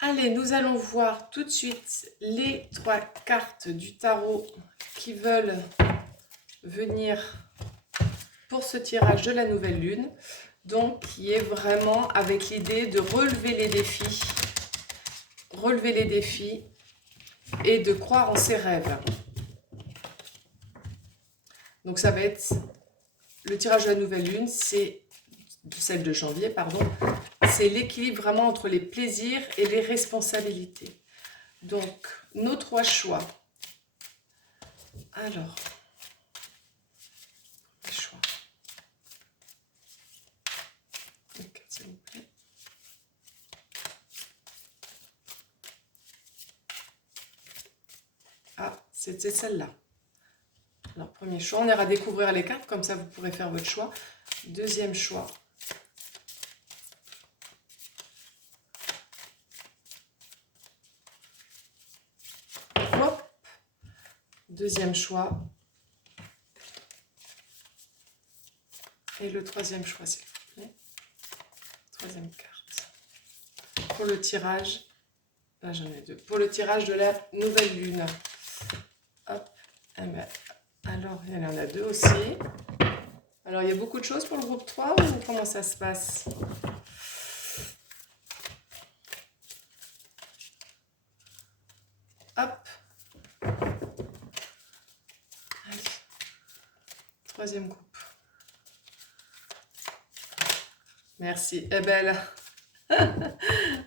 Allez, nous allons voir tout de suite les 3 cartes du tarot qui veulent venir pour ce tirage de la nouvelle lune. Donc, qui est vraiment avec l'idée de relever les défis et de croire en ses rêves. Donc, ça va être le tirage de la nouvelle lune, c'est celle de janvier, pardon. C'est l'équilibre vraiment entre les plaisirs et les responsabilités. Donc, nos 3 choix. Alors, les choix. Ok, s'il vous plaît. Ah, c'était celle-là. Alors, premier choix, on ira découvrir les cartes, comme ça vous pourrez faire votre choix. Deuxième choix. Hop. Deuxième choix. Et le troisième choix, s'il vous plaît. Troisième carte. Pour le tirage, là j'en ai 2. Pour le tirage de la nouvelle lune. Hop. Eh ben, alors, il y en a 2 aussi. Alors, il y a beaucoup de choses pour le groupe 3 ou comment ça se passe? Hop. Allez. Troisième groupe. Merci. Eh ben là.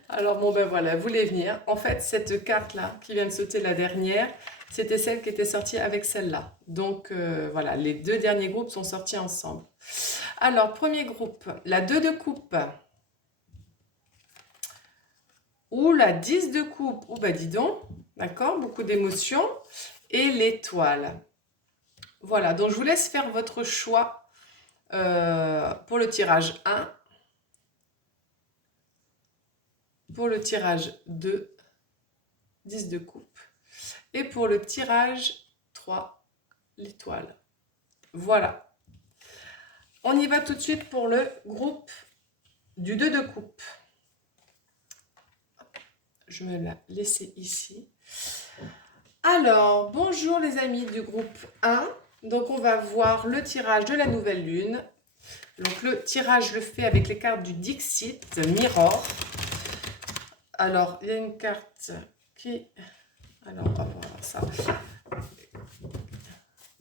Alors, bon, ben voilà, vous voulez venir. En fait, cette carte-là, qui vient de sauter la dernière, c'était celle qui était sortie avec celle-là. Donc, voilà, les 2 derniers groupes sont sortis ensemble. Alors, premier groupe, la 2 de coupe. Ou la 10 de coupe. Ou bah dis donc, d'accord, beaucoup d'émotions. Et l'étoile. Voilà, donc je vous laisse faire votre choix pour le tirage 1. Pour le tirage 2, 10 de coupe. Et pour le tirage 3, l'étoile. Voilà. On y va tout de suite pour le groupe du 2 de coupe. Je me la laisser ici. Alors, bonjour les amis du groupe 1. Donc, on va voir le tirage de la nouvelle lune. Donc, le tirage, je le fais avec les cartes du Dixit Mirror. Alors, il y a une carte qui... Alors, on va voir ça.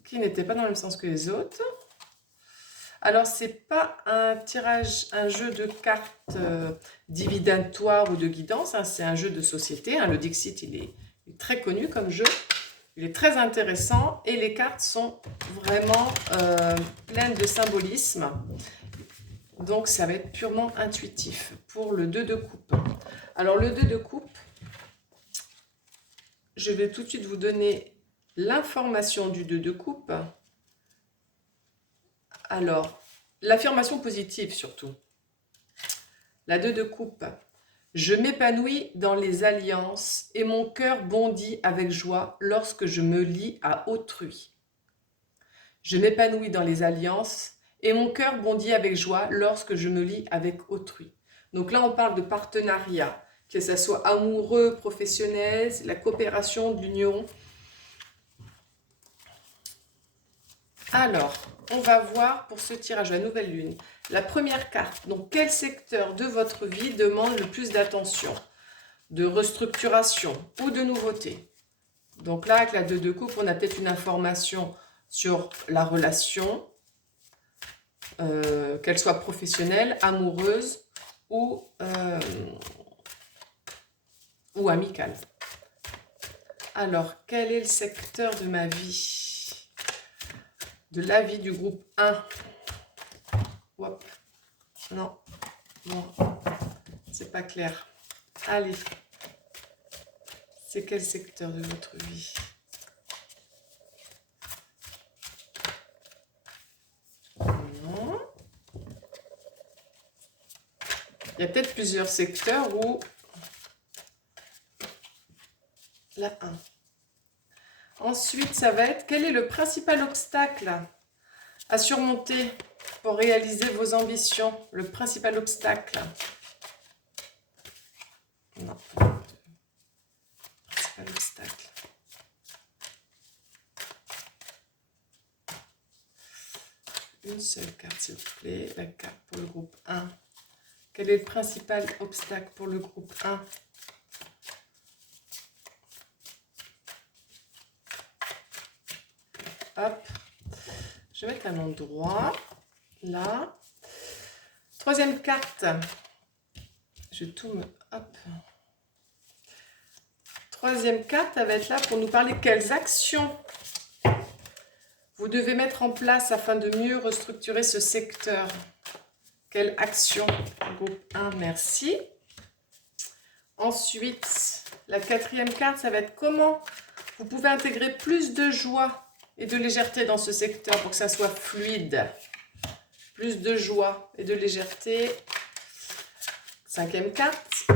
Qui n'était pas dans le même sens que les autres. Alors, c'est pas un tirage, un jeu de cartes divinatoire ou de guidance. Hein, c'est un jeu de société. Hein, le Dixit, il est très connu comme jeu. Il est très intéressant et les cartes sont vraiment pleines de symbolisme. Donc, ça va être purement intuitif pour le 2 de coupe. Alors, le 2 de coupe, je vais tout de suite vous donner l'information du 2 de coupe. Alors, l'affirmation positive surtout. La 2 de coupe. Je m'épanouis dans les alliances et mon cœur bondit avec joie lorsque je me lie à autrui. Je m'épanouis dans les alliances et mon cœur bondit avec joie lorsque je me lie avec autrui. Donc là, on parle de partenariat, que ce soit amoureux, professionnel, la coopération, de l'union. Alors, on va voir pour ce tirage à la nouvelle lune. La première carte, donc quel secteur de votre vie demande le plus d'attention, de restructuration ou de nouveauté? Donc là, avec la 2 de coupe, on a peut-être une information sur la relation, qu'elle soit professionnelle, amoureuse ou amicale. Alors, quel est le secteur de ma vie? De la vie du groupe 1. Hop. Non. Bon. C'est pas clair. Allez. C'est quel secteur de votre vie? Non. Il y a peut-être plusieurs secteurs où... La 1. Ensuite, ça va être, quel est le principal obstacle à surmonter pour réaliser vos ambitions? Le principal obstacle. Non. obstacle. Une seule carte, s'il vous plaît. La carte pour le groupe 1. Quel est le principal obstacle pour le groupe 1? Hop. Je vais mettre un endroit. Là. Troisième carte. Je vais tout me... Hop. Troisième carte, elle va être là pour nous parler quelles actions vous devez mettre en place afin de mieux restructurer ce secteur. Quelle action? Groupe 1, merci. Ensuite, la quatrième carte, ça va être comment vous pouvez intégrer plus de joie et de légèreté dans ce secteur pour que ça soit fluide. Plus de joie et de légèreté. Cinquième carte.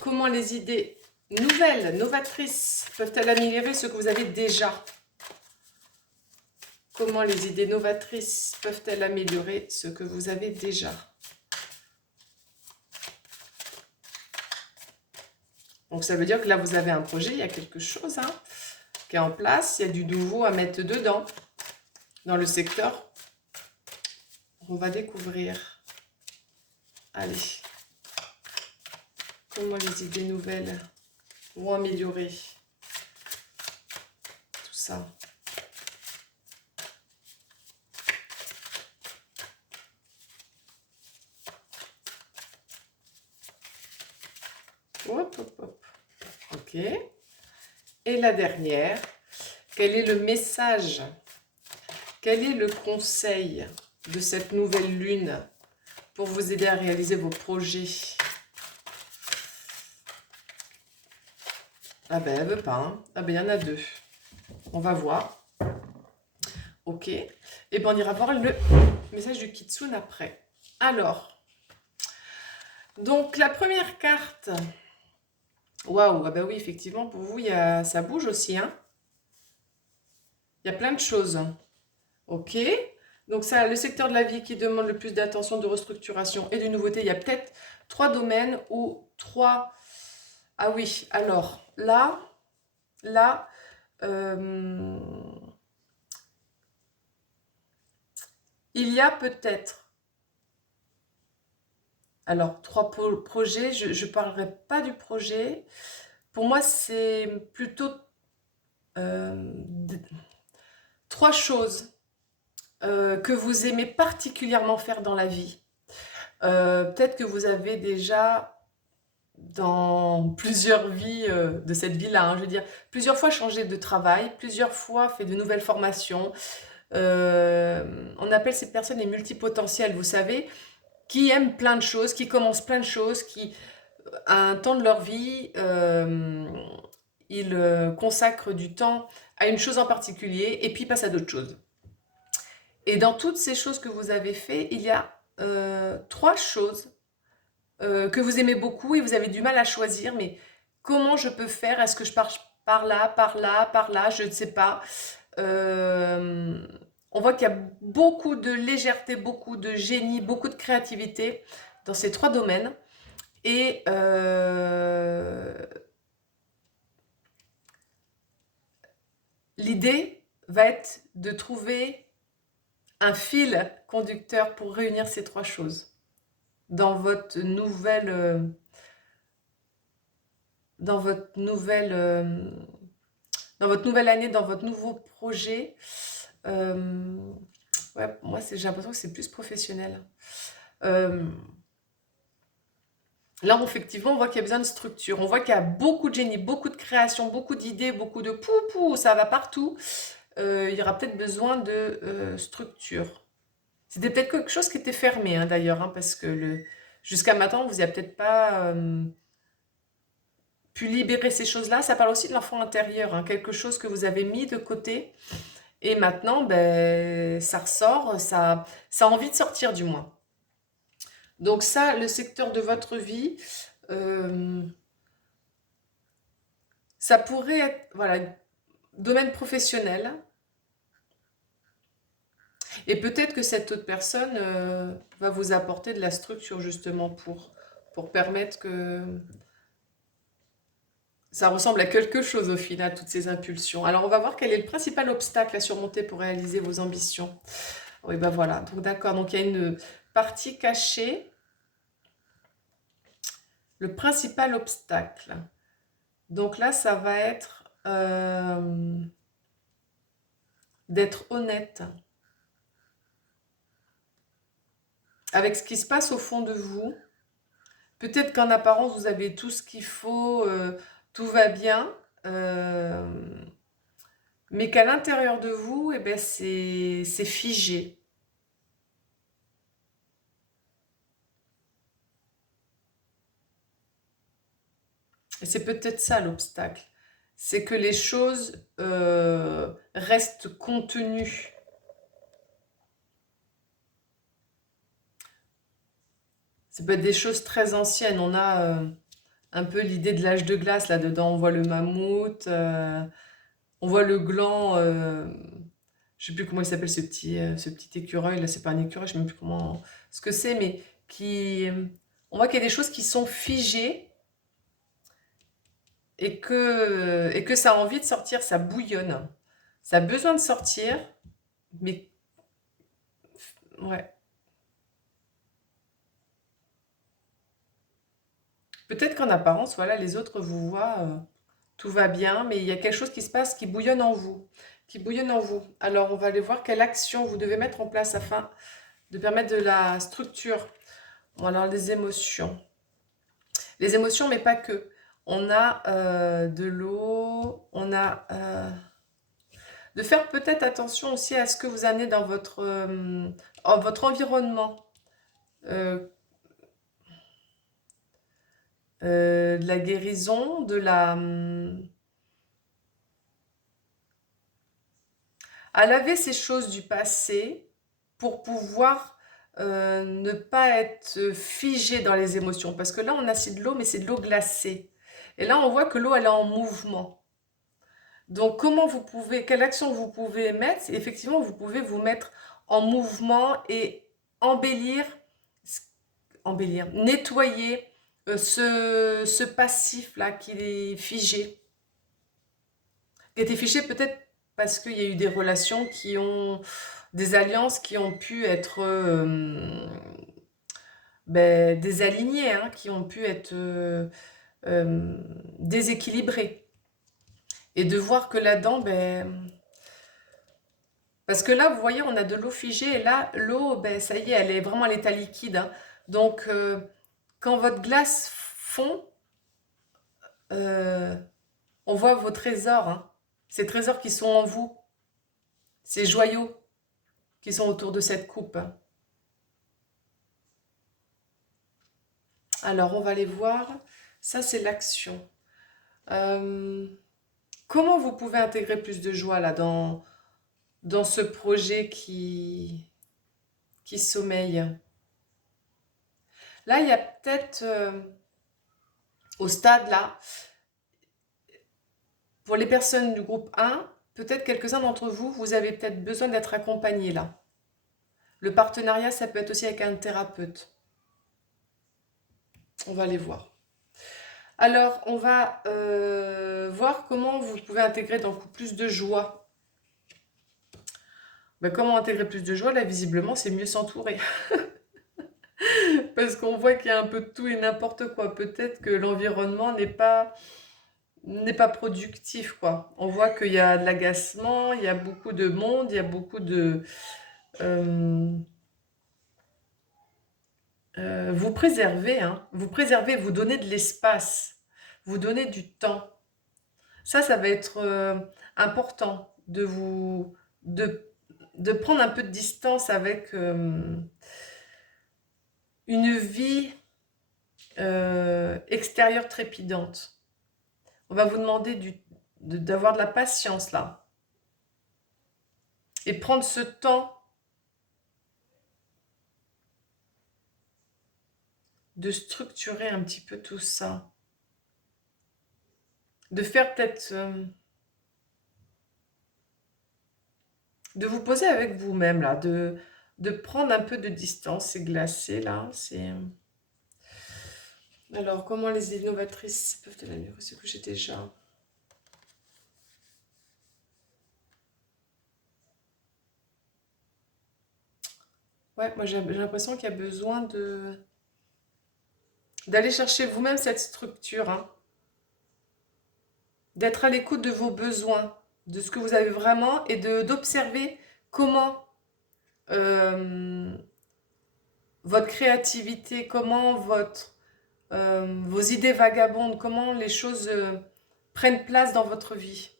Comment les idées nouvelles, novatrices, peuvent-elles améliorer ce que vous avez déjà? Comment les idées novatrices peuvent-elles améliorer ce que vous avez déjà? Donc ça veut dire que là, vous avez un projet, il y a quelque chose qui est en place, il y a du nouveau à mettre dedans, dans le secteur. On va découvrir. Allez. Comment les idées nouvelles vont améliorer tout ça. Hop, hop, hop. Ok. Et la dernière, quel est le message? Quel est le conseil de cette nouvelle lune pour vous aider à réaliser vos projets? Ah ben, elle veut pas. Hein. Ah ben, il y en a deux. On va voir. Ok. Et ben, on ira voir le message du Kitsune après. Alors, donc la première carte. Waouh, ah ben oui, effectivement, pour vous, ça bouge aussi. Hein. Il y a plein de choses. Ok. Donc ça, le secteur de la vie qui demande le plus d'attention, de restructuration et de nouveauté. Il y a peut-être 3 domaines ou 3... Ah oui, alors là, il y a peut-être, alors 3 projets, je ne parlerai pas du projet. Pour moi, c'est plutôt 3 choses que vous aimez particulièrement faire dans la vie. Peut-être que vous avez déjà... dans plusieurs vies de cette vie-là, hein, je veux dire, plusieurs fois changé de travail, plusieurs fois fait de nouvelles formations. On appelle ces personnes les multipotentiels, vous savez, qui aiment plein de choses, qui commencent plein de choses, qui, à un temps de leur vie, ils consacrent du temps à une chose en particulier et puis passent à d'autres choses. Et dans toutes ces choses que vous avez fait, il y a 3 choses que vous aimez beaucoup et vous avez du mal à choisir, mais comment je peux faire? Est-ce que je pars par là, par là, par là? Je ne sais pas. On voit qu'il y a beaucoup de légèreté, beaucoup de génie, beaucoup de créativité dans ces 3 domaines. Et l'idée va être de trouver un fil conducteur pour réunir ces 3 choses dans votre nouvelle année, dans votre nouveau projet. Ouais, moi, j'ai l'impression que c'est plus professionnel. Là, effectivement, on voit qu'il y a besoin de structure. On voit qu'il y a beaucoup de génie, beaucoup de création, beaucoup d'idées, beaucoup de pou-pou, ça va partout. Il y aura peut-être besoin de structure. C'était peut-être quelque chose qui était fermé, hein, d'ailleurs, hein, parce que jusqu'à maintenant, vous n'avez peut-être pas pu libérer ces choses-là. Ça parle aussi de l'enfant intérieur, hein, quelque chose que vous avez mis de côté. Et maintenant, ben, ça ressort, ça a envie de sortir du moins. Donc ça, le secteur de votre vie, ça pourrait être, voilà, domaine professionnel. Et peut-être que cette autre personne va vous apporter de la structure justement pour permettre que Ça ressemble à quelque chose au final, toutes ces impulsions. Alors, on va voir quel est le principal obstacle à surmonter pour réaliser vos ambitions. Oui, ben voilà. Donc, d'accord. Donc, il y a une partie cachée. Le principal obstacle. Donc là, ça va être d'être honnête avec ce qui se passe au fond de vous. Peut-être qu'en apparence, vous avez tout ce qu'il faut, tout va bien, mais qu'à l'intérieur de vous, eh ben, c'est figé. Et c'est peut-être ça l'obstacle. C'est que les choses restent contenues. Ça peut être des choses très anciennes. On a un peu l'idée de l'âge de glace là-dedans. On voit le mammouth, on voit le gland, je ne sais plus comment il s'appelle ce petit écureuil. Là, c'est pas un écureuil, je ne sais même plus comment, ce que c'est, mais on voit qu'il y a des choses qui sont figées et que ça a envie de sortir, ça bouillonne. Ça a besoin de sortir, mais ouais. Peut-être qu'en apparence, voilà, les autres vous voient, tout va bien, mais il y a quelque chose qui se passe qui bouillonne en vous, qui bouillonne en vous. Alors, on va aller voir quelle action vous devez mettre en place afin de permettre de la structure. Bon, alors, les émotions. Les émotions, mais pas que. On a de l'eau, on a... de faire peut-être attention aussi à ce que vous amenez dans votre environnement. Euh, de la guérison, à laver ces choses du passé pour pouvoir ne pas être figé dans les émotions. Parce que là, on a c'est de l'eau, mais c'est de l'eau glacée. Et là, on voit que l'eau, elle est en mouvement. Donc, comment vous pouvez, quelle action vous pouvez mettre? Effectivement, vous pouvez vous mettre en mouvement et embellir, nettoyer ce passif-là qui est figé. Qui était figé peut-être parce qu'il y a eu des relations des alliances qui ont pu être désalignées, hein, qui ont pu être déséquilibrées. Et de voir que là-dedans, parce que là, vous voyez, on a de l'eau figée, et là, l'eau, ça y est, elle est vraiment à l'état liquide, hein. Donc, quand votre glace fond, euh, on voit vos trésors, hein. Ces trésors qui sont en vous, ces joyaux qui sont autour de cette coupe. Alors, on va les voir. Ça, c'est l'action. Euh, Comment vous pouvez intégrer plus de joie là dans ce projet qui sommeille? Là, il y a peut-être au stade là, pour les personnes du groupe 1, peut-être quelques-uns d'entre vous, vous avez peut-être besoin d'être accompagnés là. Le partenariat, ça peut être aussi avec un thérapeute. On va les voir. Alors, on va voir comment vous pouvez intégrer donc plus de joie. Comment intégrer plus de joie? Là, visiblement, c'est mieux s'entourer. Parce qu'on voit qu'il y a un peu de tout et n'importe quoi. Peut-être que l'environnement n'est pas productif, quoi. On voit qu'il y a de l'agacement, il y a beaucoup de monde, il y a beaucoup de... vous préservez, hein. Vous préservez, vous donnez de l'espace, vous donnez du temps. Ça va être important de prendre un peu de distance avec une vie extérieure trépidante. On va vous demander d'avoir de la patience là. Et prendre ce temps de structurer un petit peu tout ça. De faire peut-être... de vous poser avec vous-même là, de prendre un peu de distance. C'est glacé là, c'est... Alors, comment les innovatrices peuvent améliorer ce que j'ai déjà? Ouais, moi j'ai l'impression qu'il y a besoin d'aller chercher vous-même cette structure, hein. D'être à l'écoute de vos besoins, de ce que vous avez vraiment et d'observer comment euh, votre créativité, comment vos idées vagabondes, comment les choses prennent place dans votre vie.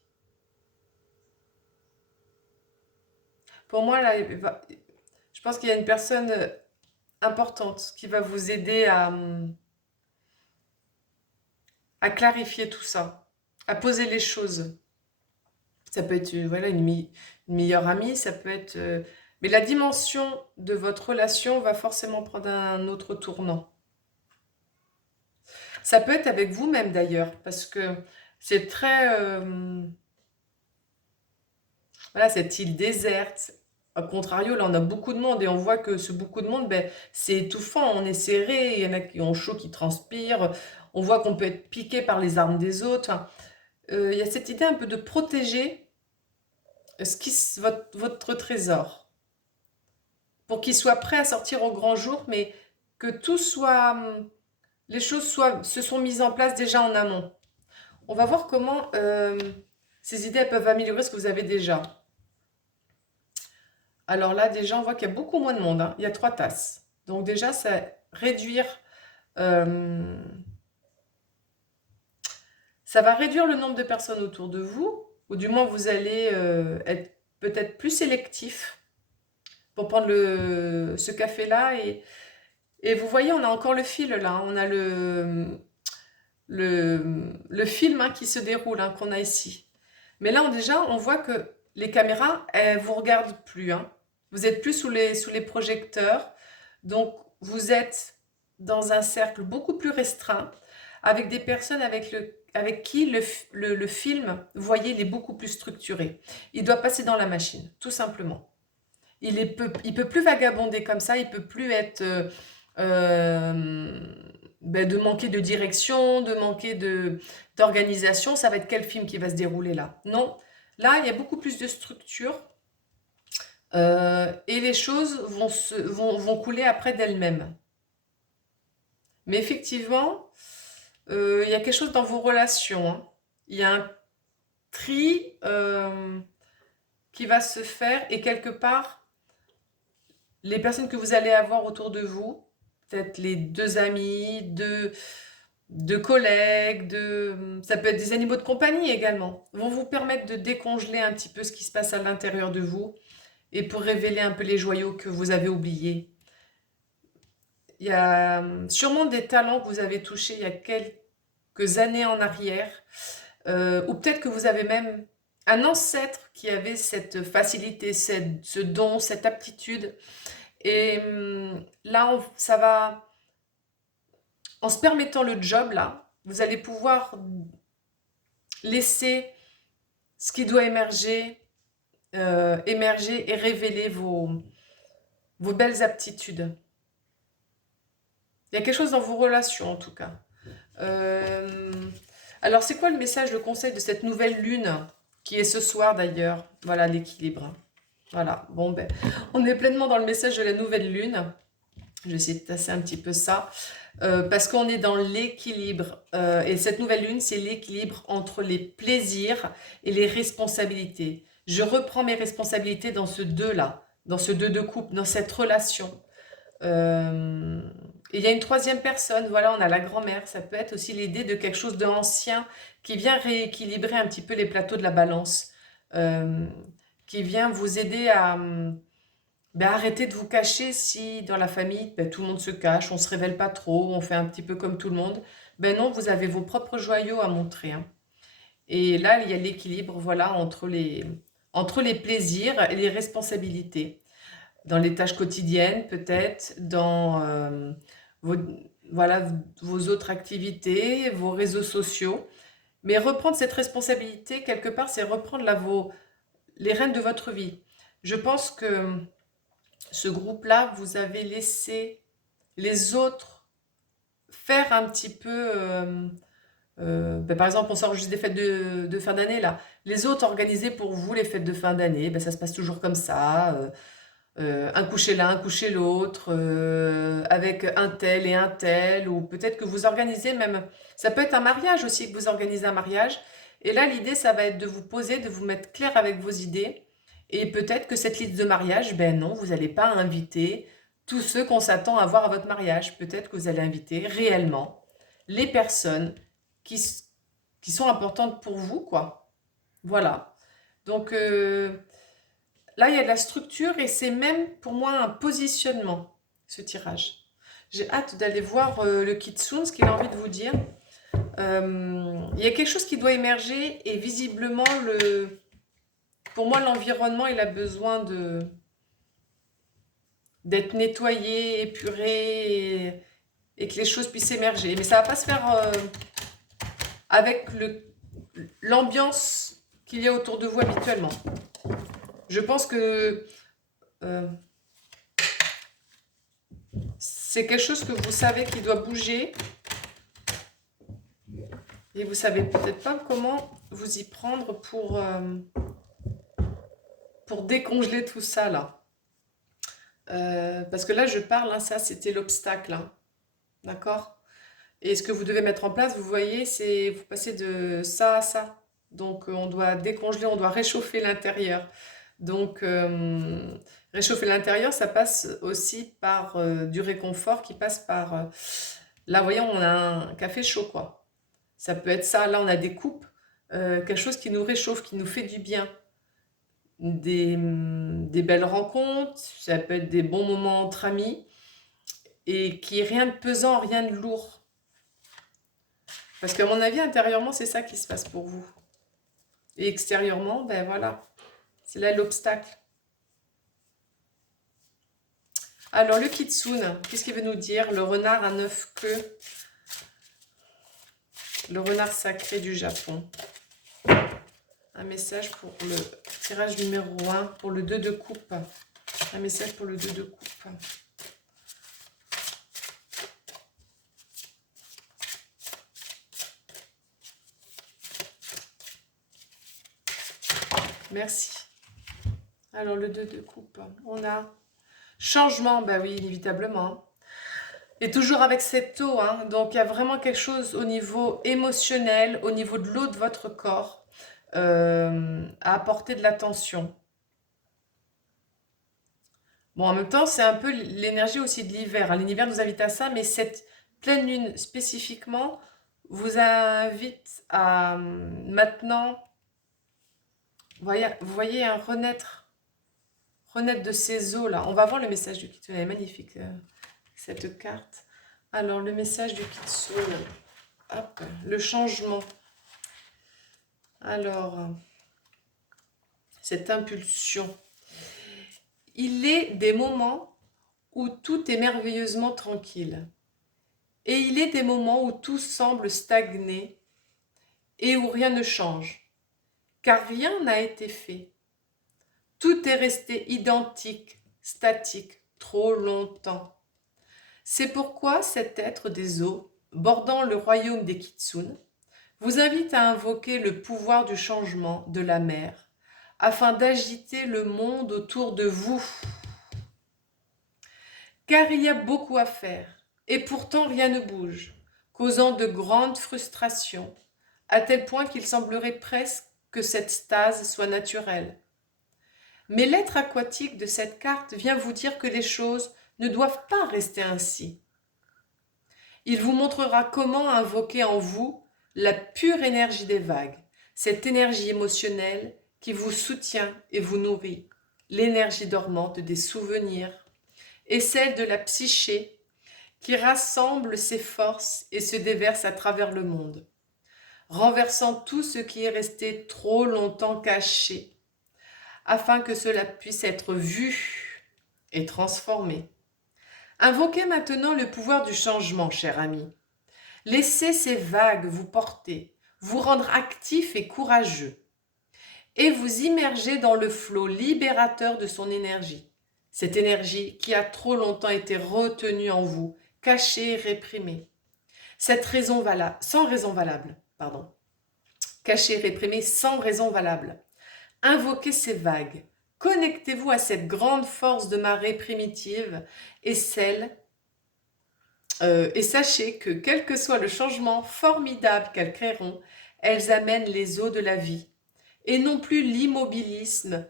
Pour moi, là, je pense qu'il y a une personne importante qui va vous aider à clarifier tout ça, à poser les choses. Ça peut être voilà, une meilleure amie, ça peut être... mais la dimension de votre relation va forcément prendre un autre tournant. Ça peut être avec vous-même d'ailleurs, parce que c'est très... voilà, cette île déserte. A contrario, là, on a beaucoup de monde et on voit que ce beaucoup de monde, ben, c'est étouffant, on est serré, il y en a qui ont chaud, qui transpirent, on voit qu'on peut être piqué par les armes des autres. Enfin, il y a cette idée un peu de protéger votre trésor, pour qu'il soit prêt à sortir au grand jour, mais que tout soit, les choses se sont mises en place déjà en amont. On va voir comment ces idées peuvent améliorer ce que vous avez déjà. Alors là, déjà, on voit qu'il y a beaucoup moins de monde, hein. Il y a 3 tasses. Donc déjà, c'est réduire... euh, ça va réduire le nombre de personnes autour de vous, ou du moins vous allez être peut-être plus sélectif pour prendre ce café-là. Et vous voyez, on a encore le fil là, hein. On a le film hein, qui se déroule, hein, qu'on a ici. Mais là, déjà, on voit que les caméras, elles vous regardent plus, hein. Vous êtes plus sous les projecteurs. Donc, vous êtes dans un cercle beaucoup plus restreint, avec des personnes avec qui le film, vous voyez, il est beaucoup plus structuré. Il doit passer dans la machine, tout simplement. Il peut plus vagabonder comme ça, il peut plus être... de manquer de direction, de manquer d'organisation. Ça va être quel film qui va se dérouler là? Non, là, il y a beaucoup plus de structure et les choses vont couler après d'elles-mêmes. Mais effectivement, il y a quelque chose dans vos relations, hein. Il y a un tri qui va se faire et quelque part, les personnes que vous allez avoir autour de vous, peut-être les 2 amis, 2 collègues, ça peut être des animaux de compagnie également, vont vous permettre de décongeler un petit peu ce qui se passe à l'intérieur de vous et pour révéler un peu les joyaux que vous avez oubliés. Il y a sûrement des talents que vous avez touchés il y a quelques années en arrière, ou peut-être que vous avez même un ancêtre qui avait cette facilité, ce don, cette aptitude. Et là, ça va, en se permettant le job, là, vous allez pouvoir laisser ce qui doit émerger et révéler vos belles aptitudes. Il y a quelque chose dans vos relations, en tout cas. Euh, alors, c'est quoi le message, le conseil de cette nouvelle lune, qui est ce soir d'ailleurs? Voilà, l'équilibre. Voilà, bon, ben, on est pleinement dans le message de la nouvelle lune. Je vais essayer de tasser un petit peu ça. Parce qu'on est dans l'équilibre. Et cette nouvelle lune, c'est l'équilibre entre les plaisirs et les responsabilités. Je reprends mes responsabilités dans ce deux-là, dans ce deux de couple, dans cette relation. Et il y a une troisième personne, voilà, on a la grand-mère. Ça peut être aussi l'idée de quelque chose d'ancien qui vient rééquilibrer un petit peu les plateaux de la balance, euh, qui vient vous aider à arrêter de vous cacher si dans la famille, tout le monde se cache, on se révèle pas trop, on fait un petit peu comme tout le monde. Ben non, vous avez vos propres joyaux à montrer, hein. Et là, il y a l'équilibre, voilà, entre les plaisirs et les responsabilités dans les tâches quotidiennes, peut-être, dans vos, voilà, vos autres activités, vos réseaux sociaux. Mais reprendre cette responsabilité, quelque part, c'est reprendre les rênes de votre vie. Je pense que ce groupe-là, vous avez laissé les autres faire un petit peu... ben, par exemple, on sort juste des fêtes de fin d'année, là. Les autres organiser pour vous les fêtes de fin d'année, ben, ça se passe toujours comme ça. Un coucher l'un, un coucher l'autre, avec un tel et un tel, ou peut-être que vous organisez même, ça peut être un mariage aussi, que vous organisez un mariage, et là l'idée ça va être de vous poser, de vous mettre clair avec vos idées, et peut-être que cette liste de mariage, ben non, vous n'allez pas inviter tous ceux qu'on s'attend à voir à votre mariage, peut-être que vous allez inviter réellement les personnes qui, qui sont importantes pour vous, quoi. Voilà. Donc, là, il y a de la structure et c'est même pour moi un positionnement, ce tirage. J'ai hâte d'aller voir le Kitsune, ce qu'il a envie de vous dire. Il y a quelque chose qui doit émerger et visiblement, pour moi, l'environnement, il a besoin d'être nettoyé, épuré et que les choses puissent émerger. Mais ça ne va pas se faire avec l'ambiance qu'il y a autour de vous habituellement. Je pense que c'est quelque chose que vous savez qui doit bouger et vous savez peut-être pas comment vous y prendre pour décongeler tout ça là. Parce que là je parle, hein, ça c'était l'obstacle, hein, d'accord? Et ce que vous devez mettre en place, vous voyez, c'est vous passez de ça à ça. Donc on doit décongeler, on doit réchauffer l'intérieur. Donc réchauffer l'intérieur, ça passe aussi par du réconfort qui passe par... là, voyons, on a un café chaud, quoi. Ça peut être ça. Là, on a des coupes, quelque chose qui nous réchauffe, qui nous fait du bien. Des belles rencontres, ça peut être des bons moments entre amis, et qui est rien de pesant, rien de lourd. Parce qu'à mon avis, intérieurement, c'est ça qui se passe pour vous. Et extérieurement, ben voilà, c'est là l'obstacle. Alors, le Kitsune, qu'est-ce qu'il veut nous dire? Le renard à 9 queues. Le renard sacré du Japon. Un message pour le tirage numéro 1, pour le 2 de coupe. Un message pour le 2 de coupe. Merci. Alors, le 2 de coupe, on a changement, bah oui, inévitablement. Et toujours avec cette eau, hein, donc il y a vraiment quelque chose au niveau émotionnel, au niveau de l'eau de votre corps, à apporter de l'attention. Bon, en même temps, c'est un peu l'énergie aussi de l'hiver, hein. L'hiver nous invite à ça, mais cette pleine lune spécifiquement vous invite à maintenant, vous voyez un renaître de ces eaux là. On va voir le message du Kitsune, elle est magnifique cette carte. Alors le message du Kitsune, hop, le changement. Alors, cette impulsion. Il est des moments où tout est merveilleusement tranquille. Et il est des moments où tout semble stagner et où rien ne change. Car rien n'a été fait. Tout est resté identique, statique, trop longtemps. C'est pourquoi cet être des eaux, bordant le royaume des Kitsune, vous invite à invoquer le pouvoir du changement de la mer, afin d'agiter le monde autour de vous. Car il y a beaucoup à faire, et pourtant rien ne bouge, causant de grandes frustrations, à tel point qu'il semblerait presque que cette stase soit naturelle. Mais l'être aquatique de cette carte vient vous dire que les choses ne doivent pas rester ainsi. Il vous montrera comment invoquer en vous la pure énergie des vagues, cette énergie émotionnelle qui vous soutient et vous nourrit, l'énergie dormante des souvenirs, et celle de la psyché qui rassemble ses forces et se déverse à travers le monde, renversant tout ce qui est resté trop longtemps caché, afin que cela puisse être vu et transformé. Invoquez maintenant le pouvoir du changement, cher ami. Laissez ces vagues vous porter, vous rendre actif et courageux, et vous immerger dans le flot libérateur de son énergie. Cette énergie qui a trop longtemps été retenue en vous, cachée et réprimée. Cette raison valable, sans raison valable, pardon. Caché, réprimé sans raison valable. Invoquez ces vagues. Connectez-vous à cette grande force de marée primitive et et sachez que quel que soit le changement formidable qu'elles créeront, elles amènent les eaux de la vie et non plus l'immobilisme,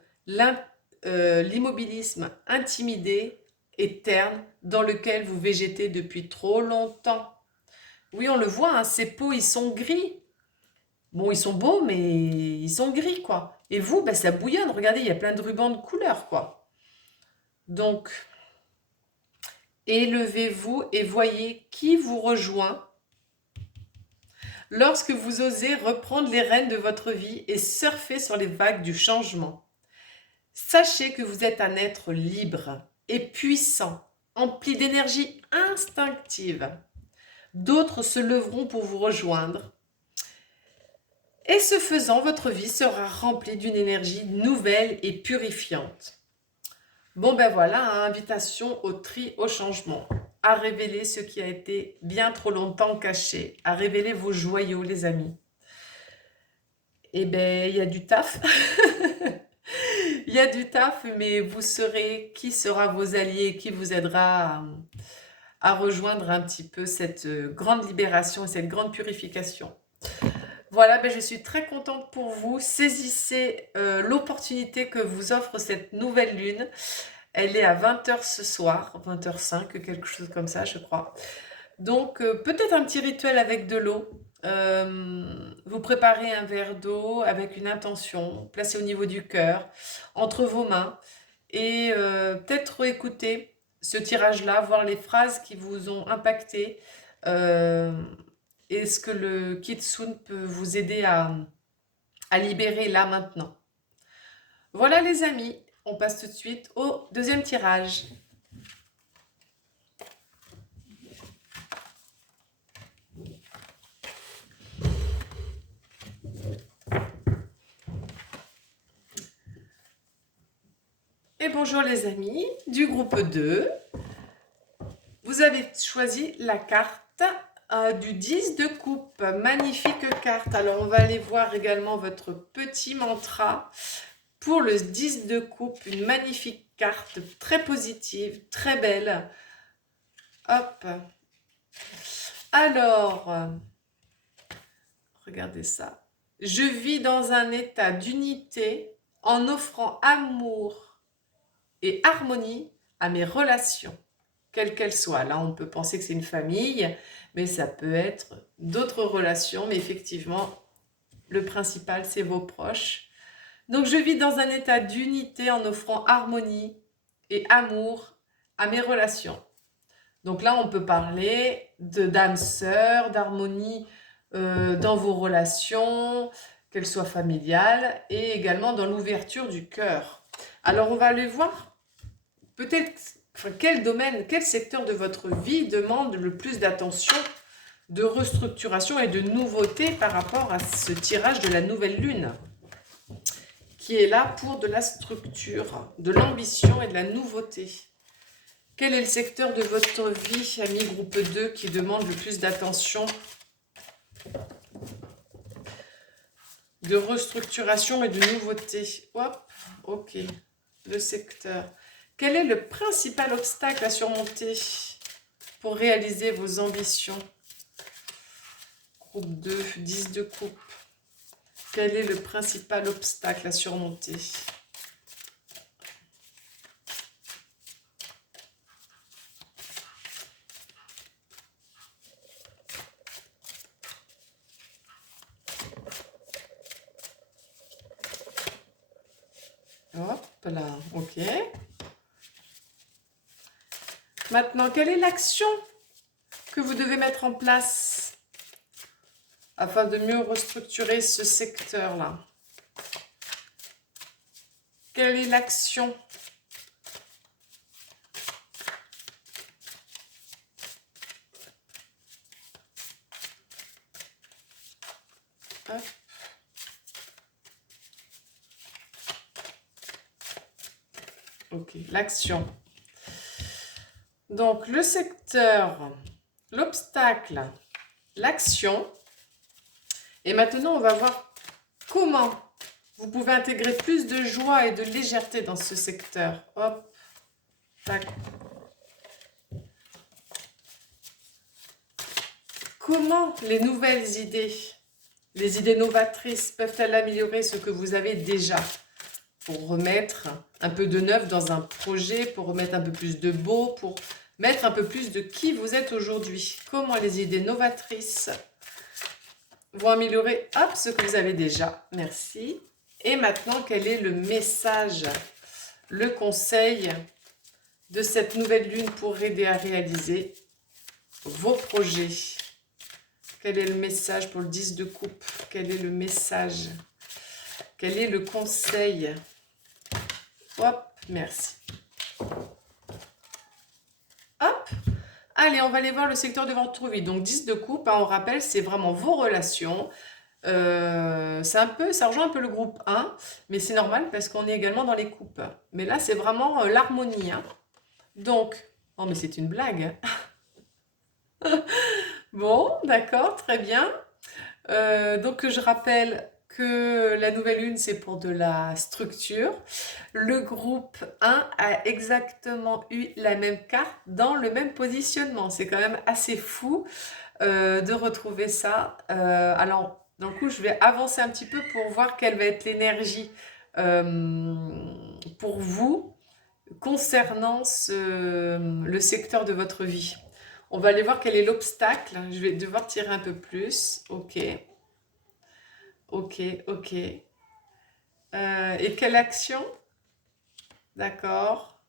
l'immobilisme intimidé et terne dans lequel vous végétez depuis trop longtemps. Oui, on le voit, hein, ces peaux, ils sont gris. Bon, ils sont beaux, mais ils sont gris, quoi. Et vous, ben, ça bouillonne. Regardez, il y a plein de rubans de couleurs, quoi. Donc, élevez-vous et voyez qui vous rejoint lorsque vous osez reprendre les rênes de votre vie et surfer sur les vagues du changement. Sachez que vous êtes un être libre et puissant, empli d'énergie instinctive. D'autres se leveront pour vous rejoindre. Et ce faisant, votre vie sera remplie d'une énergie nouvelle et purifiante. Bon ben voilà, hein, invitation au tri, au changement, à révéler ce qui a été bien trop longtemps caché, à révéler vos joyaux, les amis. Eh ben, il y a du taf. Il y a du taf, mais vous saurez qui sera vos alliés, qui vous aidera à rejoindre un petit peu cette grande libération et cette grande purification. Voilà, ben je suis très contente pour vous. Saisissez l'opportunité que vous offre cette nouvelle lune. Elle est à 20h ce soir, 20h05, quelque chose comme ça, je crois. Donc, peut-être un petit rituel avec de l'eau. Vous préparez un verre d'eau avec une intention, placée au niveau du cœur, entre vos mains, et peut-être écouter ce tirage-là, voir les phrases qui vous ont impacté, et ce que le Kitsune peut vous aider à libérer là maintenant. Voilà les amis, on passe tout de suite au deuxième tirage. Et bonjour les amis du groupe 2. Vous avez choisi la carte du 10 de coupe. Magnifique carte. Alors on va aller voir également votre petit mantra pour le 10 de coupe. Une magnifique carte, très positive, très belle. Hop. Alors, regardez ça. Je vis dans un état d'unité en offrant amour et harmonie à mes relations, quelles qu'elles soient. Là, on peut penser que c'est une famille, mais ça peut être d'autres relations. Mais effectivement, le principal, c'est vos proches. Donc, je vis dans un état d'unité en offrant harmonie et amour à mes relations. Donc là, on peut parler d'âme sœur, d'harmonie dans vos relations, qu'elles soient familiales, et également dans l'ouverture du cœur. Alors, on va aller voir peut-être quel domaine, quel secteur de votre vie demande le plus d'attention, de restructuration et de nouveauté par rapport à ce tirage de la nouvelle lune, qui est là pour de la structure, de l'ambition et de la nouveauté. Quel est le secteur de votre vie, ami groupe 2, qui demande le plus d'attention, de restructuration et de nouveauté? Hop, ok, le secteur. Quel est le principal obstacle à surmonter pour réaliser vos ambitions? Groupe 2, 10 de coupe. Quel est le principal obstacle à surmonter? Hop là, ok. Maintenant, quelle est l'action que vous devez mettre en place afin de mieux restructurer ce secteur-là? Quelle est l'action? Hop. Ok, l'action. Donc, le secteur, l'obstacle l'action. Et maintenant, on va voir comment vous pouvez intégrer plus de joie et de légèreté dans ce secteur. Hop, tac. Comment les nouvelles idées, les idées novatrices peuvent-elles améliorer ce que vous avez déjà pour remettre un peu de neuf dans un projet, pour remettre un peu plus de beau, pour mettre un peu plus de qui vous êtes aujourd'hui? Comment les idées novatrices vont améliorer ce que vous avez déjà? Merci. Et maintenant, quel est le message, le conseil de cette nouvelle lune pour aider à réaliser vos projets? Quel est le message pour le 10 de coupe? Quel est le message? Quel est le conseil? Hop, merci. Hop. Allez, on va aller voir le secteur de votre vie. Donc 10 de coupe, on rappelle, c'est vraiment vos relations. Ça rejoint un peu le groupe 1, mais c'est normal parce qu'on est également dans les coupes. Mais là, c'est vraiment l'harmonie. Hein. Donc, oh mais c'est une blague. Bon, d'accord, très bien. Donc je rappelle que la nouvelle lune, c'est pour de la structure. Le groupe 1 a exactement eu la même carte dans le même positionnement. C'est quand même assez fou de retrouver ça. Alors, du coup, je vais avancer un petit peu pour voir quelle va être l'énergie pour vous concernant le secteur de votre vie. On va aller voir quel est l'obstacle. Je vais devoir tirer un peu plus. Ok. Ok, ok. Et quelle action? D'accord.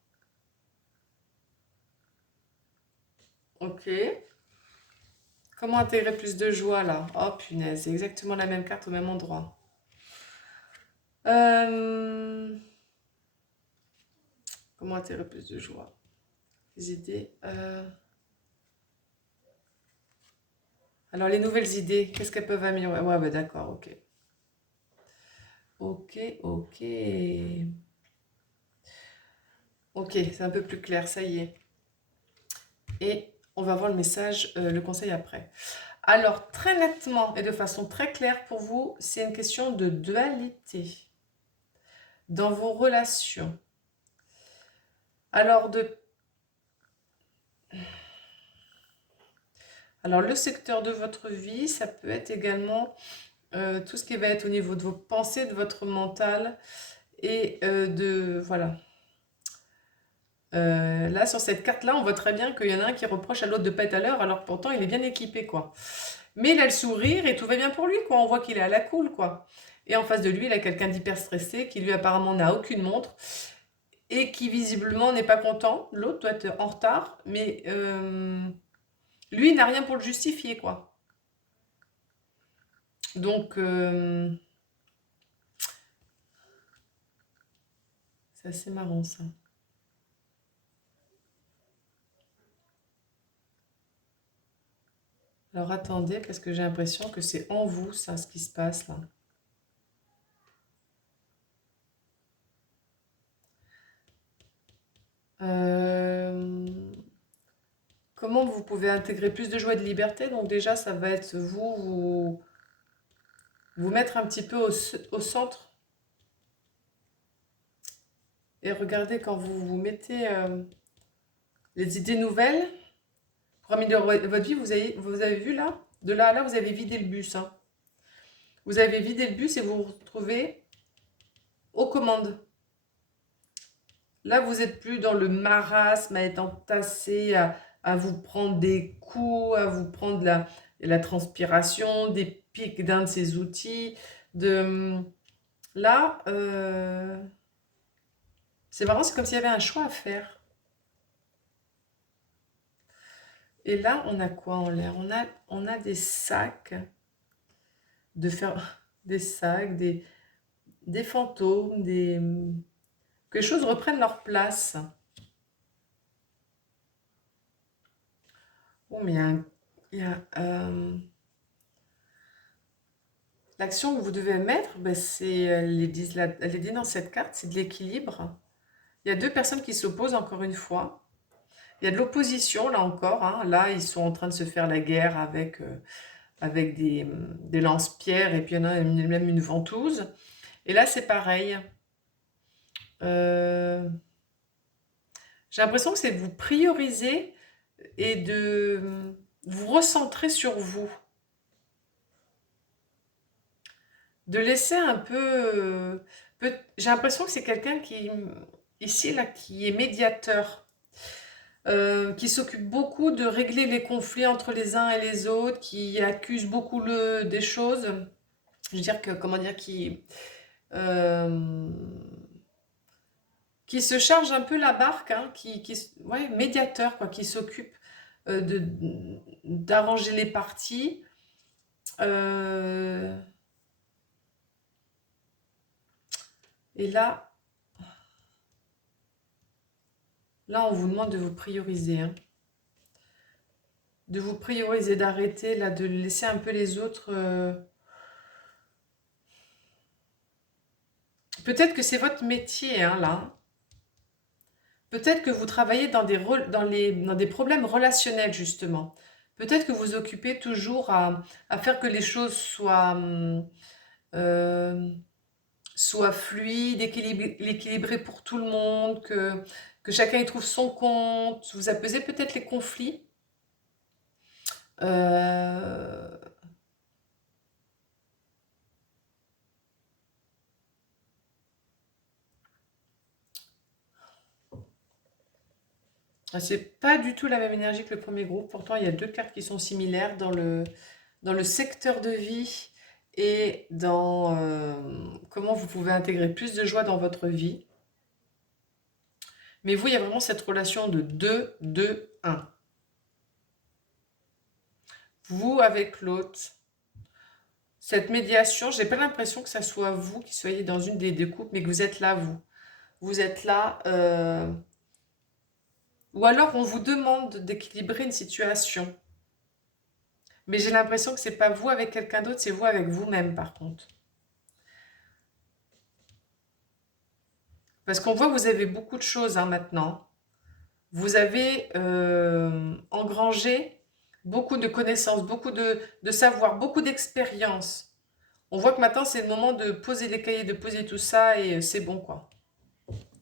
Ok. Comment intégrer plus de joie là? Oh punaise, c'est exactement la même carte au même endroit. Comment intégrer plus de joie? Les idées. Alors les nouvelles idées, qu'est-ce qu'elles peuvent améliorer? Ouais, bah, d'accord, ok. Ok, ok. Ok, c'est un peu plus clair, ça y est. Et on va voir le message, le conseil après. Alors, très nettement et de façon très claire pour vous, c'est une question de dualité dans vos relations. Alors, le secteur de votre vie, ça peut être également tout ce qui va être au niveau de vos pensées, de votre mental et voilà. Là, sur cette carte-là, on voit très bien qu'il y en a un qui reproche à l'autre de ne pas être à l'heure, alors que pourtant, il est bien équipé, quoi. Mais il a le sourire et tout va bien pour lui, quoi. On voit qu'il est à la cool, quoi. Et en face de lui, il a quelqu'un d'hyper stressé qui, lui, apparemment, n'a aucune montre et qui, visiblement, n'est pas content. L'autre doit être en retard, mais lui, il n'a rien pour le justifier, quoi. Donc, c'est assez marrant, ça. Alors, attendez, parce que j'ai l'impression que c'est en vous, ça, ce qui se passe, là. Comment vous pouvez intégrer plus de joie et de liberté? Donc déjà, ça va être vous mettre un petit peu au centre. Et regardez, quand vous mettez les idées nouvelles, pour améliorer votre vie, vous avez vu là? De là à là, vous avez vidé le bus. Hein. Vous avez vidé le bus et vous vous retrouvez aux commandes. Là, vous n'êtes plus dans le marasme, à être entassé, à vous prendre des coups, à vous prendre la transpiration, des pics d'un de ces outils. Là, c'est marrant, c'est comme s'il y avait un choix à faire. Et là, on a quoi en l'air? On a des sacs, de faire des sacs, des fantômes, que les choses reprennent leur place. Oh, mais l'action que vous devez mettre, ben, c'est, elle est dit dans cette carte, c'est de l'équilibre. Il y a deux personnes qui s'opposent, encore une fois. Il y a de l'opposition, là encore. Hein. Là, ils sont en train de se faire la guerre avec avec des lance-pierres et puis il y en a même une ventouse. Et là, c'est pareil. Euh, j'ai l'impression que c'est de vous prioriser et de vous recentrer sur vous. De laisser un peu... j'ai l'impression que c'est quelqu'un qui, ici, là, qui est médiateur. Qui s'occupe beaucoup de régler les conflits entre les uns et les autres, qui accuse beaucoup des choses. Je veux dire que, comment dire, euh, qui se charge un peu la barque, hein, ouais, médiateur, quoi, qui s'occupe d'arranger les parties. Euh, et là, on vous demande de vous prioriser, hein. De vous prioriser, d'arrêter, là, de laisser un peu les autres. Peut-être que c'est votre métier, hein, là. Peut-être que vous travaillez dans des problèmes relationnels, justement. Peut-être que vous occupez toujours à faire que les choses euh, soient fluides, équilibrées pour tout le monde, que chacun y trouve son compte. Vous apaisez peut-être les conflits. Euh, c'est pas du tout la même énergie que le premier groupe. Pourtant, il y a deux cartes qui sont similaires dans le secteur de vie et dans comment vous pouvez intégrer plus de joie dans votre vie. Mais vous, il y a vraiment cette relation de 2, 2, 1. Vous avec l'autre. Cette médiation, j'ai pas l'impression que ça soit vous qui soyez dans une des deux couples, mais que vous êtes là, vous. Vous êtes là. Ou alors on vous demande d'équilibrer une situation. Mais j'ai l'impression que c'est pas vous avec quelqu'un d'autre, c'est vous avec vous-même par contre. Parce qu'on voit que vous avez beaucoup de choses, hein, maintenant. Vous avez engrangé beaucoup de connaissances, beaucoup de savoir, beaucoup d'expérience. On voit que maintenant, c'est le moment de poser les cahiers, de poser tout ça et c'est bon, quoi.